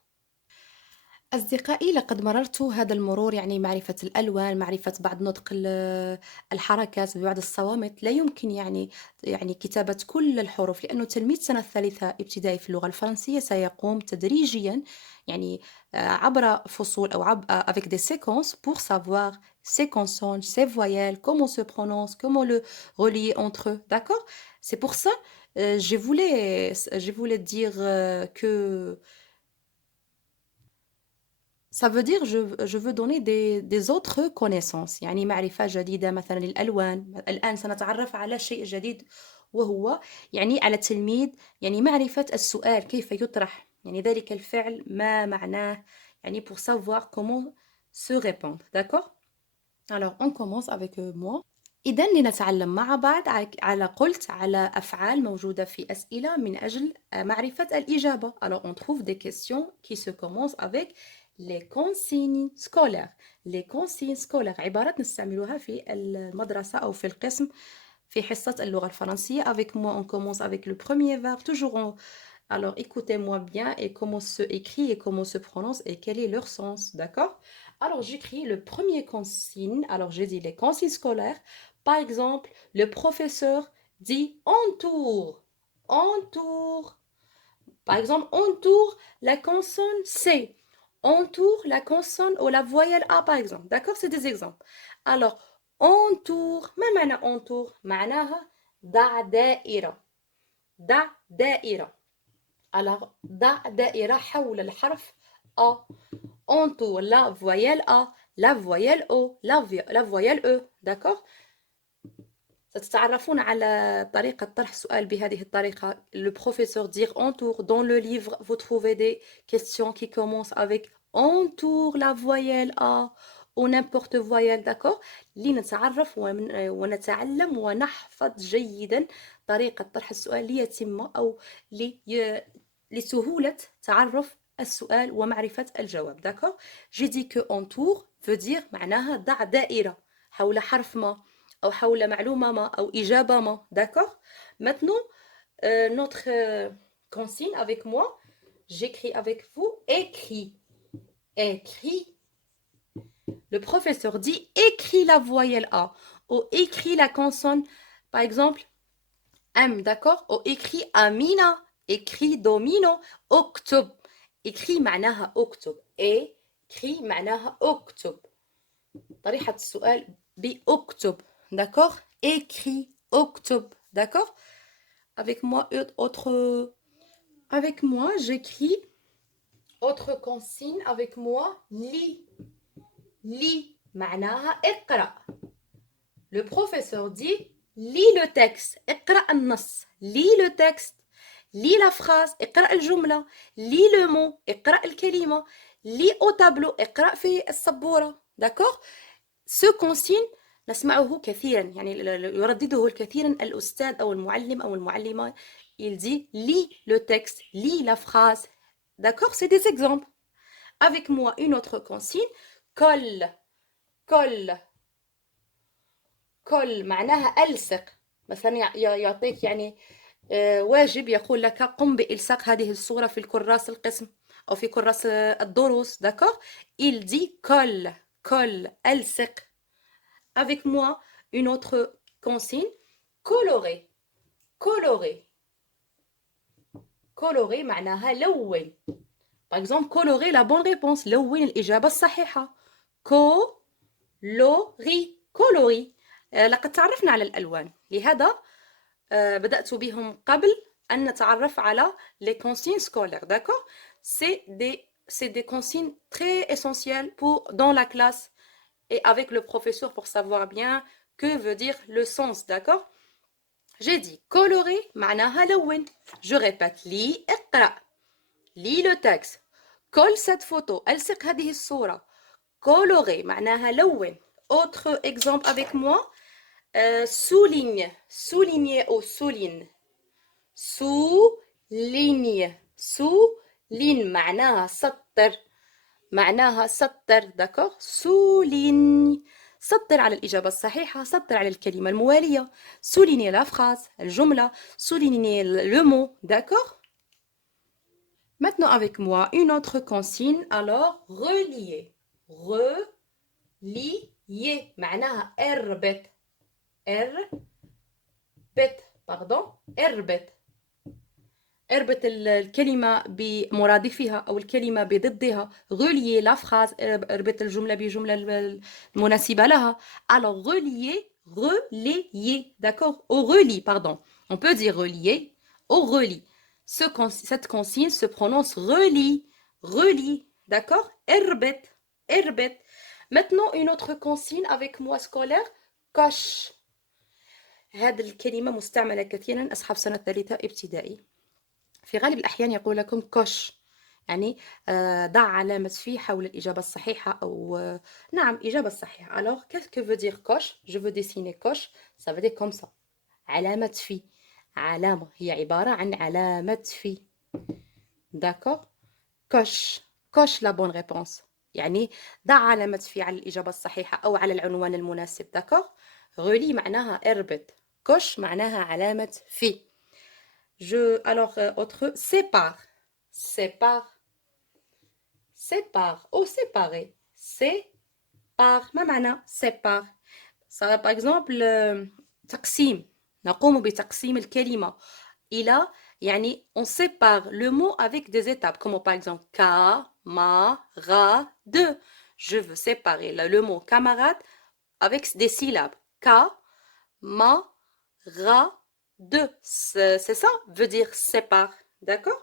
أصدقائي لقد مررت هذا المرور يعني معرفة الألوان، معرفة بعض نطق الحركات ببعض الصوامت. لا يمكن يعني كتابة كل الحروف، لأنه تلميذ سنة الثالثة ابتدائي في اللغة الفرنسية سيقوم تدريجيا يعني عبر فصول أو avec des séquences pour savoir ces consonnes, ces voyelles, comment se prononce, comment le relier entre eux. D'accord? C'est pour ça je voulais dire que ça veut dire je veux donner des autres connaissances. يعني معرفة جديدة مثلا للألوان. الآن سنتعرف على شيء جديد وهو يعني على التلميذ يعني معرفة السؤال كيف يطرح، يعني ذلك الفعل ما معناه، يعني pour savoir comment se répondre. D'accord? Alors on commence avec moi. إذا لنتعلم مع بعض على أفعال موجودة في أسئلة من أجل معرفة الإجابة. Alors on trouve des questions qui se commencent avec les consignes scolaires. Les consignes scolaires عبارات نستعملها في المدرسة أو في القسم في حصة اللغة الفرنسية. Avec moi on commence avec le premier verbe toujours. Alors écoutez-moi bien et comment se écrit et comment se prononce et quel est leur sens. D'accord? Alors j'écris le premier consigne. Alors j'ai dit les consignes scolaires. Par exemple, le professeur dit entoure. Entoure. Par exemple, entoure la consonne C. Entoure la consonne ou la voyelle A, par exemple. D'accord? C'est des exemples. Alors, entoure. ما معنى entoure؟ معناها ضع دائرة. ضع دائرة. Alors, ضع دائرة حول الحرف A. Entoure la voyelle A, la voyelle O, la voyelle E. D'accord? ستتعرفون على طريقة طرح سؤال بهذه الطريقة. Le professeur dire entoure. Dans le livre, vous trouvez des questions qui commencent avec entoure la voyelle A ou n'importe voyelle. D'accord? لنتعرف ونتعلم ونحفظ جيدا طريقة طرح السؤال ليتم أو لسهولة تعرف السؤال ومعرفة الجواب. D'accord? J'ai dit que entoure veut dire معناها ضع دائرة حول حرف ما أو حول معلومة ما أو إجابة ما. D'accord? Maintenant, notre consigne avec moi, j'écris avec vous, écrit. Écrit. Le professeur dit écrit la voyelle A ou écrit la consonne, par exemple, M. D'accord? Ou écrit Amina, écrit domino, اكتب. écrit معناها اكتب. écrit معناها اكتب. طريقة السؤال بأكتب. D'accord? Écrit, octobre. D'accord? Avec moi, j'écris. Autre consigne avec moi, lis. Lis. معناها اقرأ. Le professeur dit lis le texte اقرأ النص lis le texte lis la phrase اقرأ الجملة lis le mot اقرأ الكلمة lis au tableau اقرأ في السبورة d'accord ce consigne نسمعه كثيرا يعني يردده كثيرا الأستاذ أو المعلم أو المعلمة il dit lis le texte lis la phrase d'accord c'est des exemples avec moi une autre consigne colle colle colle معناها ألصق مثلا يعطيك يعني واجب يقول لك قم بإلصاق هذه الصورة في الكراس القسم أو في كراس الدروس d'accord il dit colle colle ألصق avec moi une autre consigne colorer colorer colorer معناها لون par exemple colorer la bonne réponse لون الإجابة الصحيحة colori colori لقد تعرفنا على الألوان لهذا بدأت بهم قبل أن نتعرف على les consignes scolaires d'accord c'est des consignes très essentielles pour dans la classe et avec le professeur pour savoir bien que veut dire le sens d'accord j'ai dit colorer معناها لون je répète lis اقرأ lis le texte colle cette photo ألصق هذه الصورة colorer معناها لون autre exemple avec moi souligne souligner ou souligne souligne souligne معناها سطر d'accord souligne سطر على الإجابة الصحيحة سطر على الكلمة الموالية souligner la phrase الجملة souligner le mot d'accord maintenant avec moi une autre consigne alors relier relier معناها اربط اربط الكلمة بمرادفها أو الكلمة بضدها relier la phrase اربط الجملة بجملة المناسبة لها alors relayer d'accord au relie pardon on peut dire relier au relie cette consigne se prononce relie d'accord اربط maintenant une autre consigne avec moi scolaire coche هذه الكلمة مستعملة كثيرا أصحاب سنة ثالثة ابتدائي في غالب الأحيان يقول لكم كوش يعني ضع علامة في حول الإجابة الصحيحة أو نعم إجابة صحيحة alors qu'est-ce que veut dire coche je veux dessiner coche ça veut dire comme ça علامة في علامة هي عبارة عن علامة في d'accord coche la bonne réponse يعني ضع علامة في على الإجابة الصحيحة أو على العنوان المناسب d'accord relie معناها اربط coche معناها علامة في alors autre sépare ou séparer sépare ما معنى sépare ça par exemple تقسيم نقوم بتقسيم الكلمة إلى يعني on sépare le mot avec des étapes comme par exemple camarade je veux séparer le mot camarade avec des syllabes camarade c'est ça veut dire sépare d'accord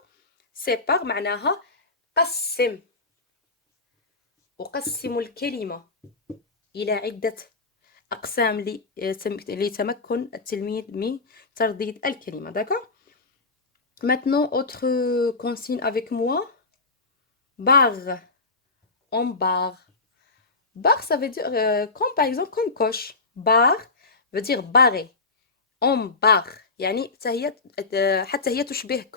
sépare معناها قسم أقسم الكلمة إلى عدة أقسام لتمكن التلميذ من ترديد الكلمة d'accord maintenant autre consigne avec moi barre on barre ça veut dire comme par exemple comme coche barre veut dire barrer on barre يعني حتى هي تشبه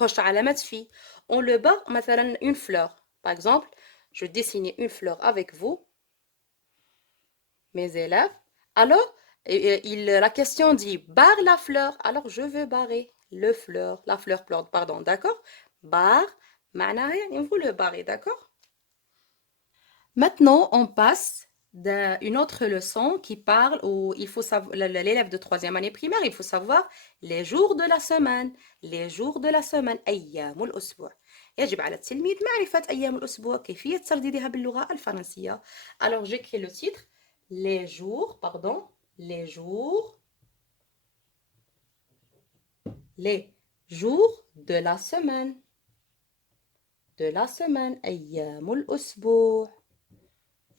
coche علامة في on le barre مثلا une fleur par exemple je dessine une fleur avec vous mes élèves alors la question dit barre la fleur alors je veux barrer la fleur pardon d'accord barre معناها يعني vous le barrez d'accord maintenant on passe d'une autre leçon qui parle où il faut savoir l'élève de 3e année primaire il faut savoir les jours de la semaine أيام الأسبوع يجب على التلميذ معرفة أيام الأسبوع كيفية ترديدها باللغة الفرنسية alors j'écris le titre les jours de la semaine أيام الأسبوع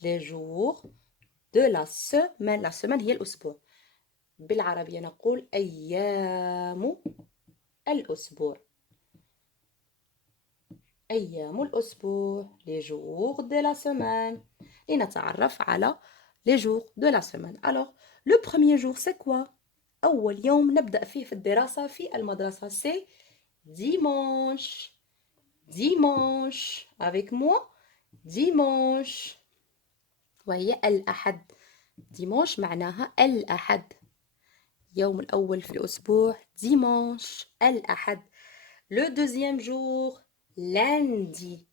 les jours de la semaine هي الأسبوع بالعربية نقول أيام الأسبوع. أيام الأسبوع les jours de la semaine. لنتعرف على les jours de la semaine. Alors, le premier jour c'est quoi؟ أول يوم نبدأ فيه في الدراسة في المدرسة c'est dimanche. Dimanche. Avec moi dimanche. وهي الأحد. dimanche معناها الأحد. يوم الأول في الأسبوع dimanche الأحد. Le deuxième jour lundi.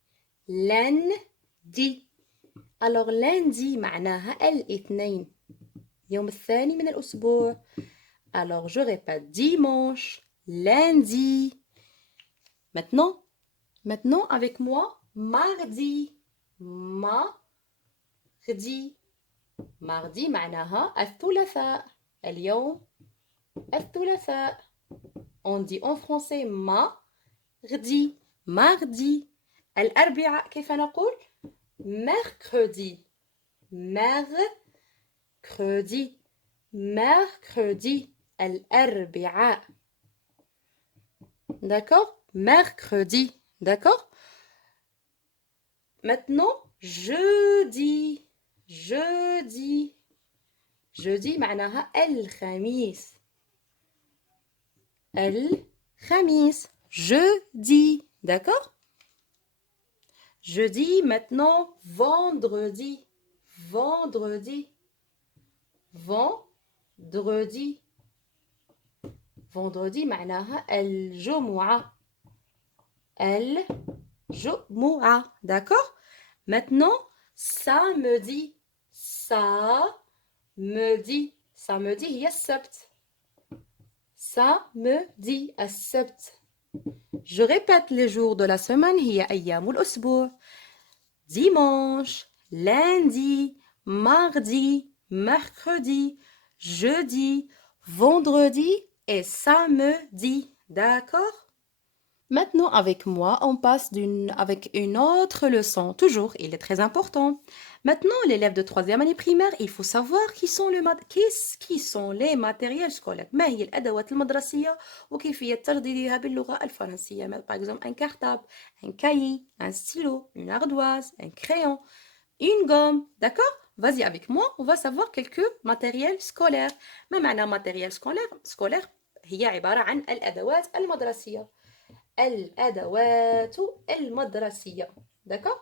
lundi. Alors lundi معناها الاثنين. يوم الثاني من الأسبوع. Alors je répète dimanche, lundi. Maintenant avec moi mardi. mardi. mardi معناها الثلاثاء. اليوم الثلاثاء. On dit en français mardi. mardi. الأربعاء كيف نقول؟ mercredi. mercredi. mercredi. الأربعاء. D'accord? Mercredi. D'accord? Maintenant, jeudi. jeudi. jeudi معناها الخميس. الخميس. jeudi. D'accord? Jeudi, maintenant, vendredi. vendredi. vendredi. vendredi معناها الجمعة. الجمعة. D'accord? Maintenant, samedi. samedi. samedi هي السبت. samedi السبت. Je répète les jours de la semaine هي أيام الأسبوع. dimanche, lundi, mardi, mercredi, jeudi, vendredi et samedi. D'accord? Maintenant, avec moi, on passe avec une autre leçon. Toujours, il est très important. Maintenant, l'élève de 3e année primaire, il faut savoir qui sont les matériels scolaires. ما هي الأدوات المدرسية وكيفية ترديدها باللغة الفرنسية. Par exemple, un cartable, un cahier, un stylo, une ardoise, un crayon, une gomme. D'accord? Vas-y avec moi, on va savoir quelques matériels scolaires. ما معنى matériel scolaire هي عبارة عن الأدوات المدرسية. الأدوات المدرسية. D'accord?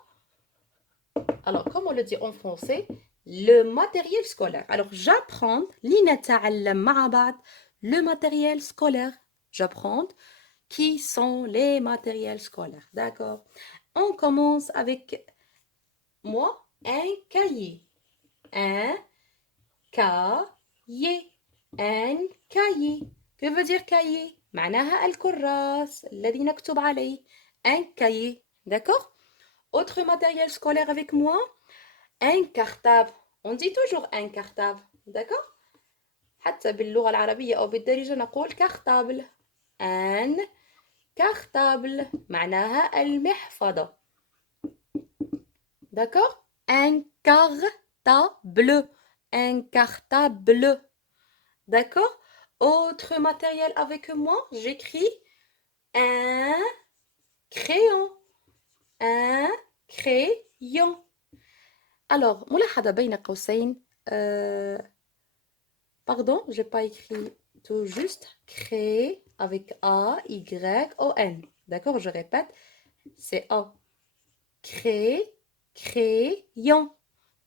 Alors, comme on le dit en français, le matériel scolaire. Alors, j'apprends لنتعلم مع بعض le matériel scolaire. J'apprends qui sont les matériels scolaires. D'accord? On commence avec moi, un cahier. Un cahier. Un cahier. Que veut dire cahier? معناها الكراس الذي نكتب عليه. Un cahier. D'accord? Autre matériel scolaire avec moi, un cartable. On dit toujours un cartable. D'accord? حتى باللغة العربية أو بالدارجة نقول cartable. Un cartable. معناها المحفظة. D'accord? Un cartable. Un cartable. D'accord? Autre matériel avec moi, j'écris un crayon. Un crayon. Alors, ملاحظة بين قوسين. Pardon, j'ai pas écrit tout juste. Créer avec A, Y, O, N. D'accord, je répète. C'est A. Créer, crayon.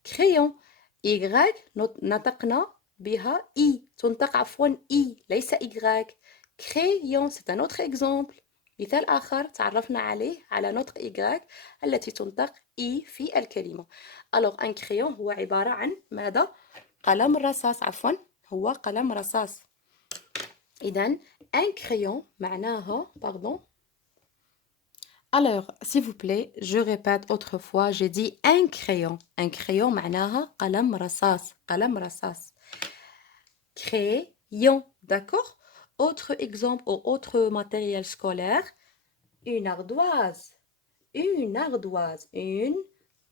Crayon. Y, نطقنا بها I. تنطق عفوا I. ليس Y. Crayon, c'est un autre exemple. مثال آخر تعرفنا عليه على نطق Y التي تنطق I في الكلمة. Alors, un crayon هو عبارة عن ماذا؟ قلم الرصاص. عفوا هو قلم رصاص. إذن un crayon معناها pardon. Alors, s'il vous plaît, je répète autrefois, j'ai dit un crayon. Un crayon معناها قلم رصاص. قلم رصاص. Crayon, d'accord? Autre exemple ou autre matériel scolaire, une ardoise. Une ardoise. Une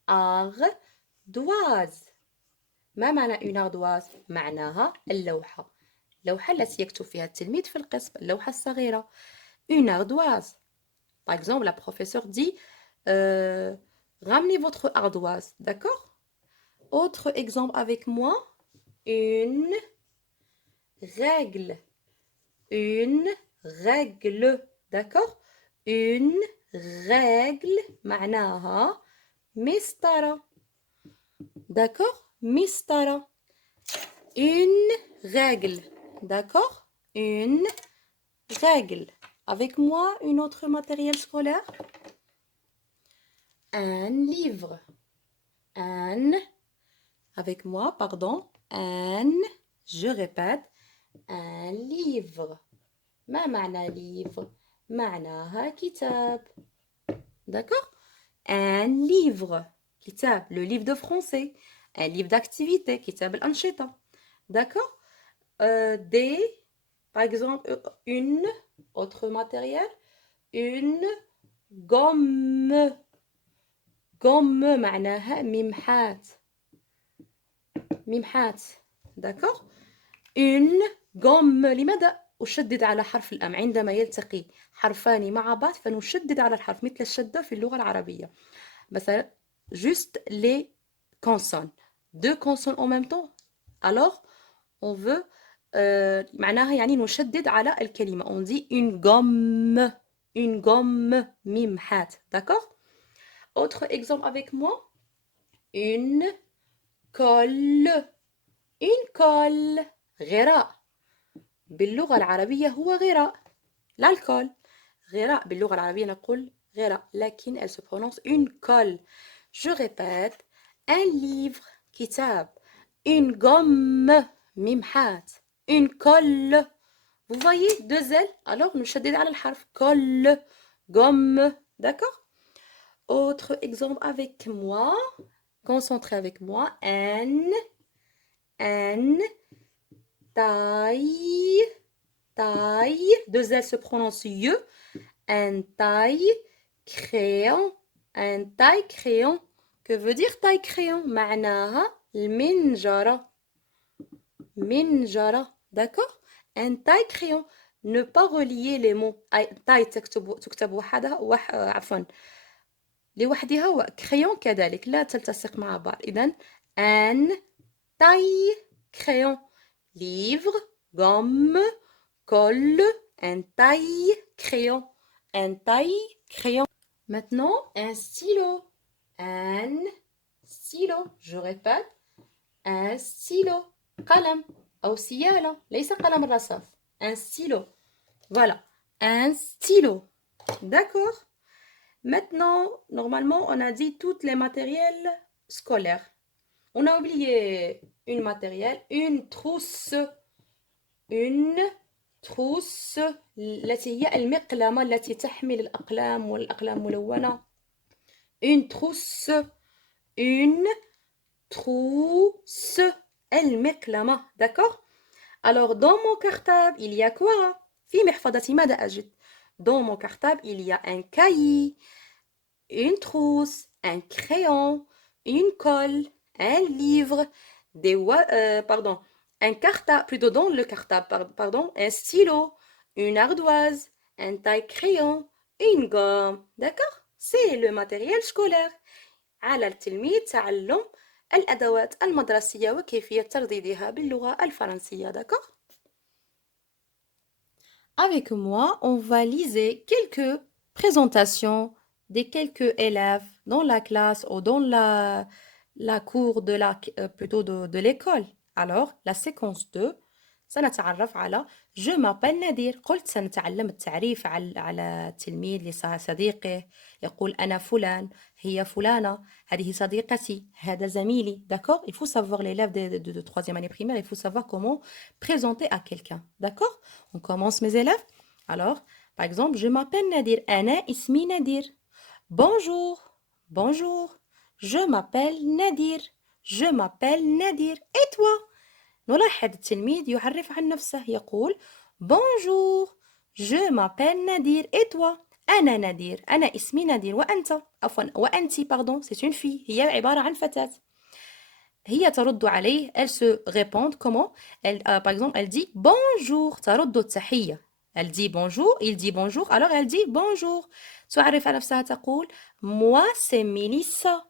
ardoise. ما معنى une ardoise؟ معناها اللوحة. اللوحة التي يكتب فيها التلميذ في القسم، اللوحة الصغيرة. Une ardoise. Par exemple, la professeure dit ramenez votre ardoise. D'accord? Autre exemple avec moi. Une règle. Une règle. D'accord? Une règle. معناها مسطرة. D'accord? مسطرة. Une règle. D'accord? Une règle. Avec moi, une autre matériel scolaire. Un livre. Un. Avec moi, pardon. Un. Je répète. Un livre. ما معنى livre? معناها كتاب. D'accord? Un livre. كتاب. Le livre de français. Un livre d'activité. كتاب الأنشطة. D'accord? Des. Par exemple, une. Autre matériel. Une gomme. gomme معناها ممحات. ممحات. D'accord? Une gomme. لماذا أشدد على حرف الأم عندما يلتقي حرفان مع بعض فنشدد على الحرف مثل الشدة في اللغة العربية. مثلا juste les consonnes. Deux consonnes en même temps. Alors on veut معناها يعني نشدد على الكلمة. On dit une gomme. Une gomme ممحات. D'accord? Autre exemple avec moi. Une colle. Une colle. غراء. باللغة العربية هو غراء. الكول. غراء باللغة العربية نقول غراء. لكن elle se prononce une colle. Je répète. Un livre. كتاب. Une gomme. ممحات. Une colle. Vous voyez deux L. Alors نشدد على الحرف. colle. gomme. D'accord? Autre exemple avec moi. Concentrez avec moi. Un taille. Taille. Deux L se prononcent ye. Un taille crayon. Un taille crayon. Que veut dire taille crayon? معناها المنجرة. منجرة. D'accord? Un taille crayon. Ne pas relier les mots. taille تكتب وحدها عفوا لوحدها وكريون كذلك لا تلتصق مع بعض. إذن un taille crayon. livre, gomme, colle, un taille crayon. Un taille crayon. Maintenant, un stylo. Un stylo. Je répète. Un stylo. قلم أو سيالة. ليس قلم الرصاص. Un stylo. Voilà. Un stylo. D'accord? Maintenant, normalement, on a dit tous les matériels scolaires. On a oublié une matériel, une trousse. Une trousse التي هي المقلمة التي تحمل الأقلام والأقلام ملونة. Une trousse. Une trousse. المقلمة. D'accord? Alors, dans mon cartable, il y a quoi? في محفظتي ماذا أجد? Dans mon cartable, il y a un cahier, une trousse, un crayon, une colle, un livre, un cartable, plutôt dans le cartable, pardon, un stylo, une ardoise, un taille-crayon, une gomme. D'accord? C'est le matériel scolaire. على التلميذ تعلم الأدوات المدرسية وكيفية ترديدها باللغة الفرنسية. D'accord? Avec moi, on va liser quelques présentations de quelques élèves dans la classe ou dans la cour plutôt de l'école. Alors, la séquence 2, سنتعرف على Je m'appelle نادر. قلت سنتعلم التعريف على التلميذ لصديقه. يقول أنا فلان، هي فلانة، هذه صديقتي، هذا زميلي. D'accord? Il faut savoir l'élève de troisième année primaire, il faut savoir comment présenter à quelqu'un. D'accord? On commence mes élèves. Alors, par exemple, je m'appelle Nadir. أنا اسمي نادر. Bonjour. Bonjour. Je m'appelle Nadir. Je m'appelle Nadir. Et toi? نلاحظ التلميذ يعرف عن نفسه. يقول Bonjour. Je m'appelle Nadir. Et toi? أنا نادر. أنا اسمي نادر. وأنت؟ عفوا وأنتِ pardon. C'est une fille. هي عبارة عن فتاة. هي ترد عليه. Elle se répond comment. Elle, par exemple, elle dit bonjour. ترد التحية. Elle dit bonjour. Il dit bonjour. Alors elle dit bonjour. تعرف على نفسها تقول moi c'est Mélissa.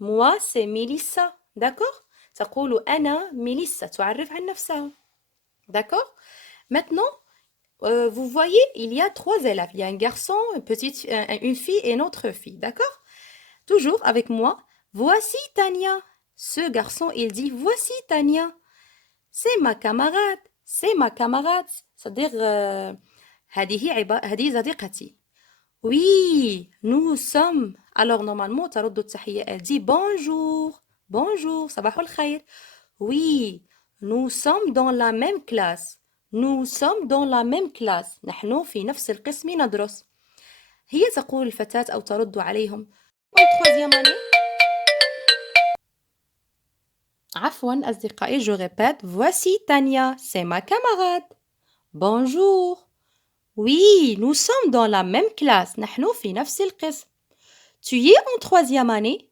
moi c'est Mélissa. D'accord. تقول أنا ميليسا. تعرف عن نفسها. D'accord. Maintenant, vous voyez, il y a trois élèves. Il y a un garçon, une fille et une autre fille. D'accord. Toujours avec moi. Voici Tania. Ce garçon, il dit voici Tania. C'est ma camarade. C'est ma camarade. C'est-à-dire هذه صديقتي. Oui, nous sommes. Alors normalement, ترد التحية. Elle dit bonjour. Bonjour. صباح الخير. Oui, nous sommes dans la même classe. Nous sommes dans la même classe. نحن في نفس القسم ندرس. هي تقول الفتاة أو ترد عليهم. En troisième année. عفوا أصدقائي, je répète. Voici Tania, c'est ma camarade. Bonjour. Oui, nous sommes dans la même classe. نحن في نفس القسم. Tu y es en troisième année.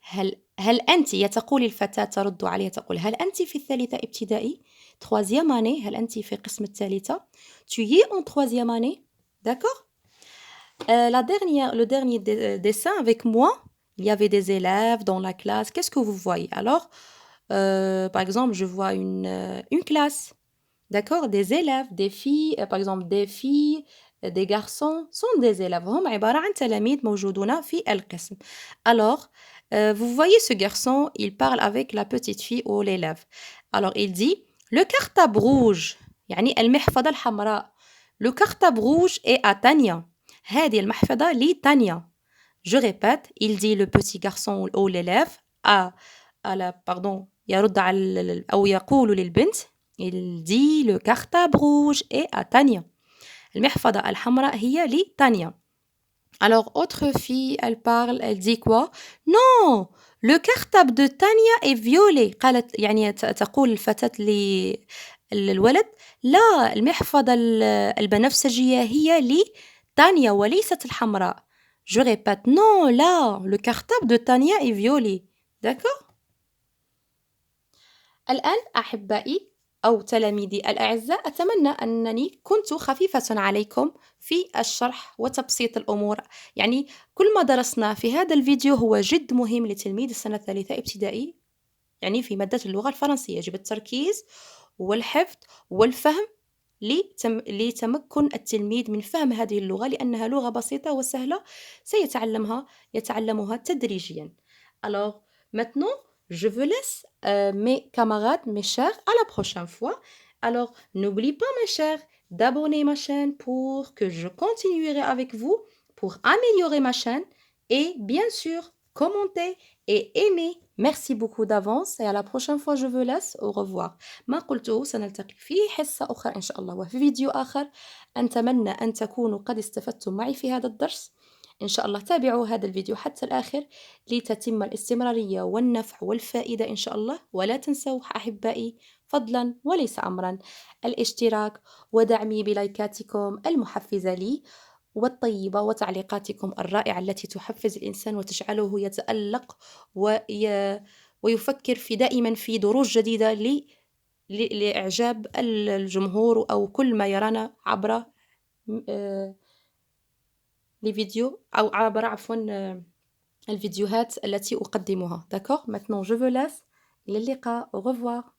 هل أنت, تقول الفتاة ترد عليها تقول هل أنت في الثالثة ابتدائي. Troisième année, هل أنت في قسم الثالثة. Tu y es en troisième année. D'accord. Le dernier dessin avec moi, il y avait des élèves dans la classe. Qu'est-ce que vous voyez? Alors, par exemple, je vois une classe. D'accord. Des élèves, des filles, par exemple, des filles, des garçons sont des élèves. هم عبارة عن تلاميذ موجودون في القسم. Alors, vous voyez ce garçon, il parle avec la petite fille ou l'élève. Alors, il dit, le cartable rouge, يعني المحفظة الحمراء. Le cartable rouge est à Tania. هذه المحفظة لتانيا. Je répète, il dit le petit garçon ou l'élève pardon, يرد على أو يقول للبنت. Il dit le cartable rouge est à Tania. المحفظة الحمراء هي لتانيا. Alors, autre fille, elle parle, elle dit quoi? Non, le cartable de Tania est violet. قالت يعني تقول الفتاة للولد لا, المحفظة البنفسجية هي لتانيا وليست الحمراء. Je répète, non, là, le cartable de Tania est violet. D'accord? الآن أحبائي أو تلاميذي الأعزاء, أتمنى أنني كنت خفيفة عليكم في الشرح وتبسيط الأمور. يعني كل ما درسنا في هذا الفيديو هو جد مهم لتلميذ السنة الثالثة ابتدائي. يعني في مادة اللغة الفرنسية يجب التركيز والحفظ والفهم لتمكن التلميذ من فهم هذه اللغة, لأنها لغة بسيطة وسهلة يتعلمها تدريجيا. Alors, maintenant, je vous laisse mes camarades, mes chers, à la prochaine fois. Alors, n'oubliez pas, mes chers, d'abonner ma chaîne pour que je continuerai avec vous pour améliorer ma chaîne et bien sûr, commenter et aimer. Merci beaucoup d'avance et à la prochaine fois, je vous laisse. Au revoir. ما قلته سنلتقي في حصة أخرى إن شاء الله وفي فيديو آخر. أتمنى أن تكونوا قد استفدتم معي في هذا الدرس. إن شاء الله تابعوا هذا الفيديو حتى الآخر لتتم الاستمرارية والنفع والفائدة إن شاء الله. ولا تنسوا أحبائي فضلا وليس أمرا الاشتراك ودعمي بلايكاتكم المحفزة لي والطيبة وتعليقاتكم الرائعة التي تحفز الإنسان وتجعله يتألق ويفكر دائما في دروس جديدة لإعجاب الجمهور أو كل ما يرانا عبر الفيديو أو عبر الفيديوهات التي أقدمها. D'accord. Maintenant je vous laisse. إلى اللقاء. Au revoir.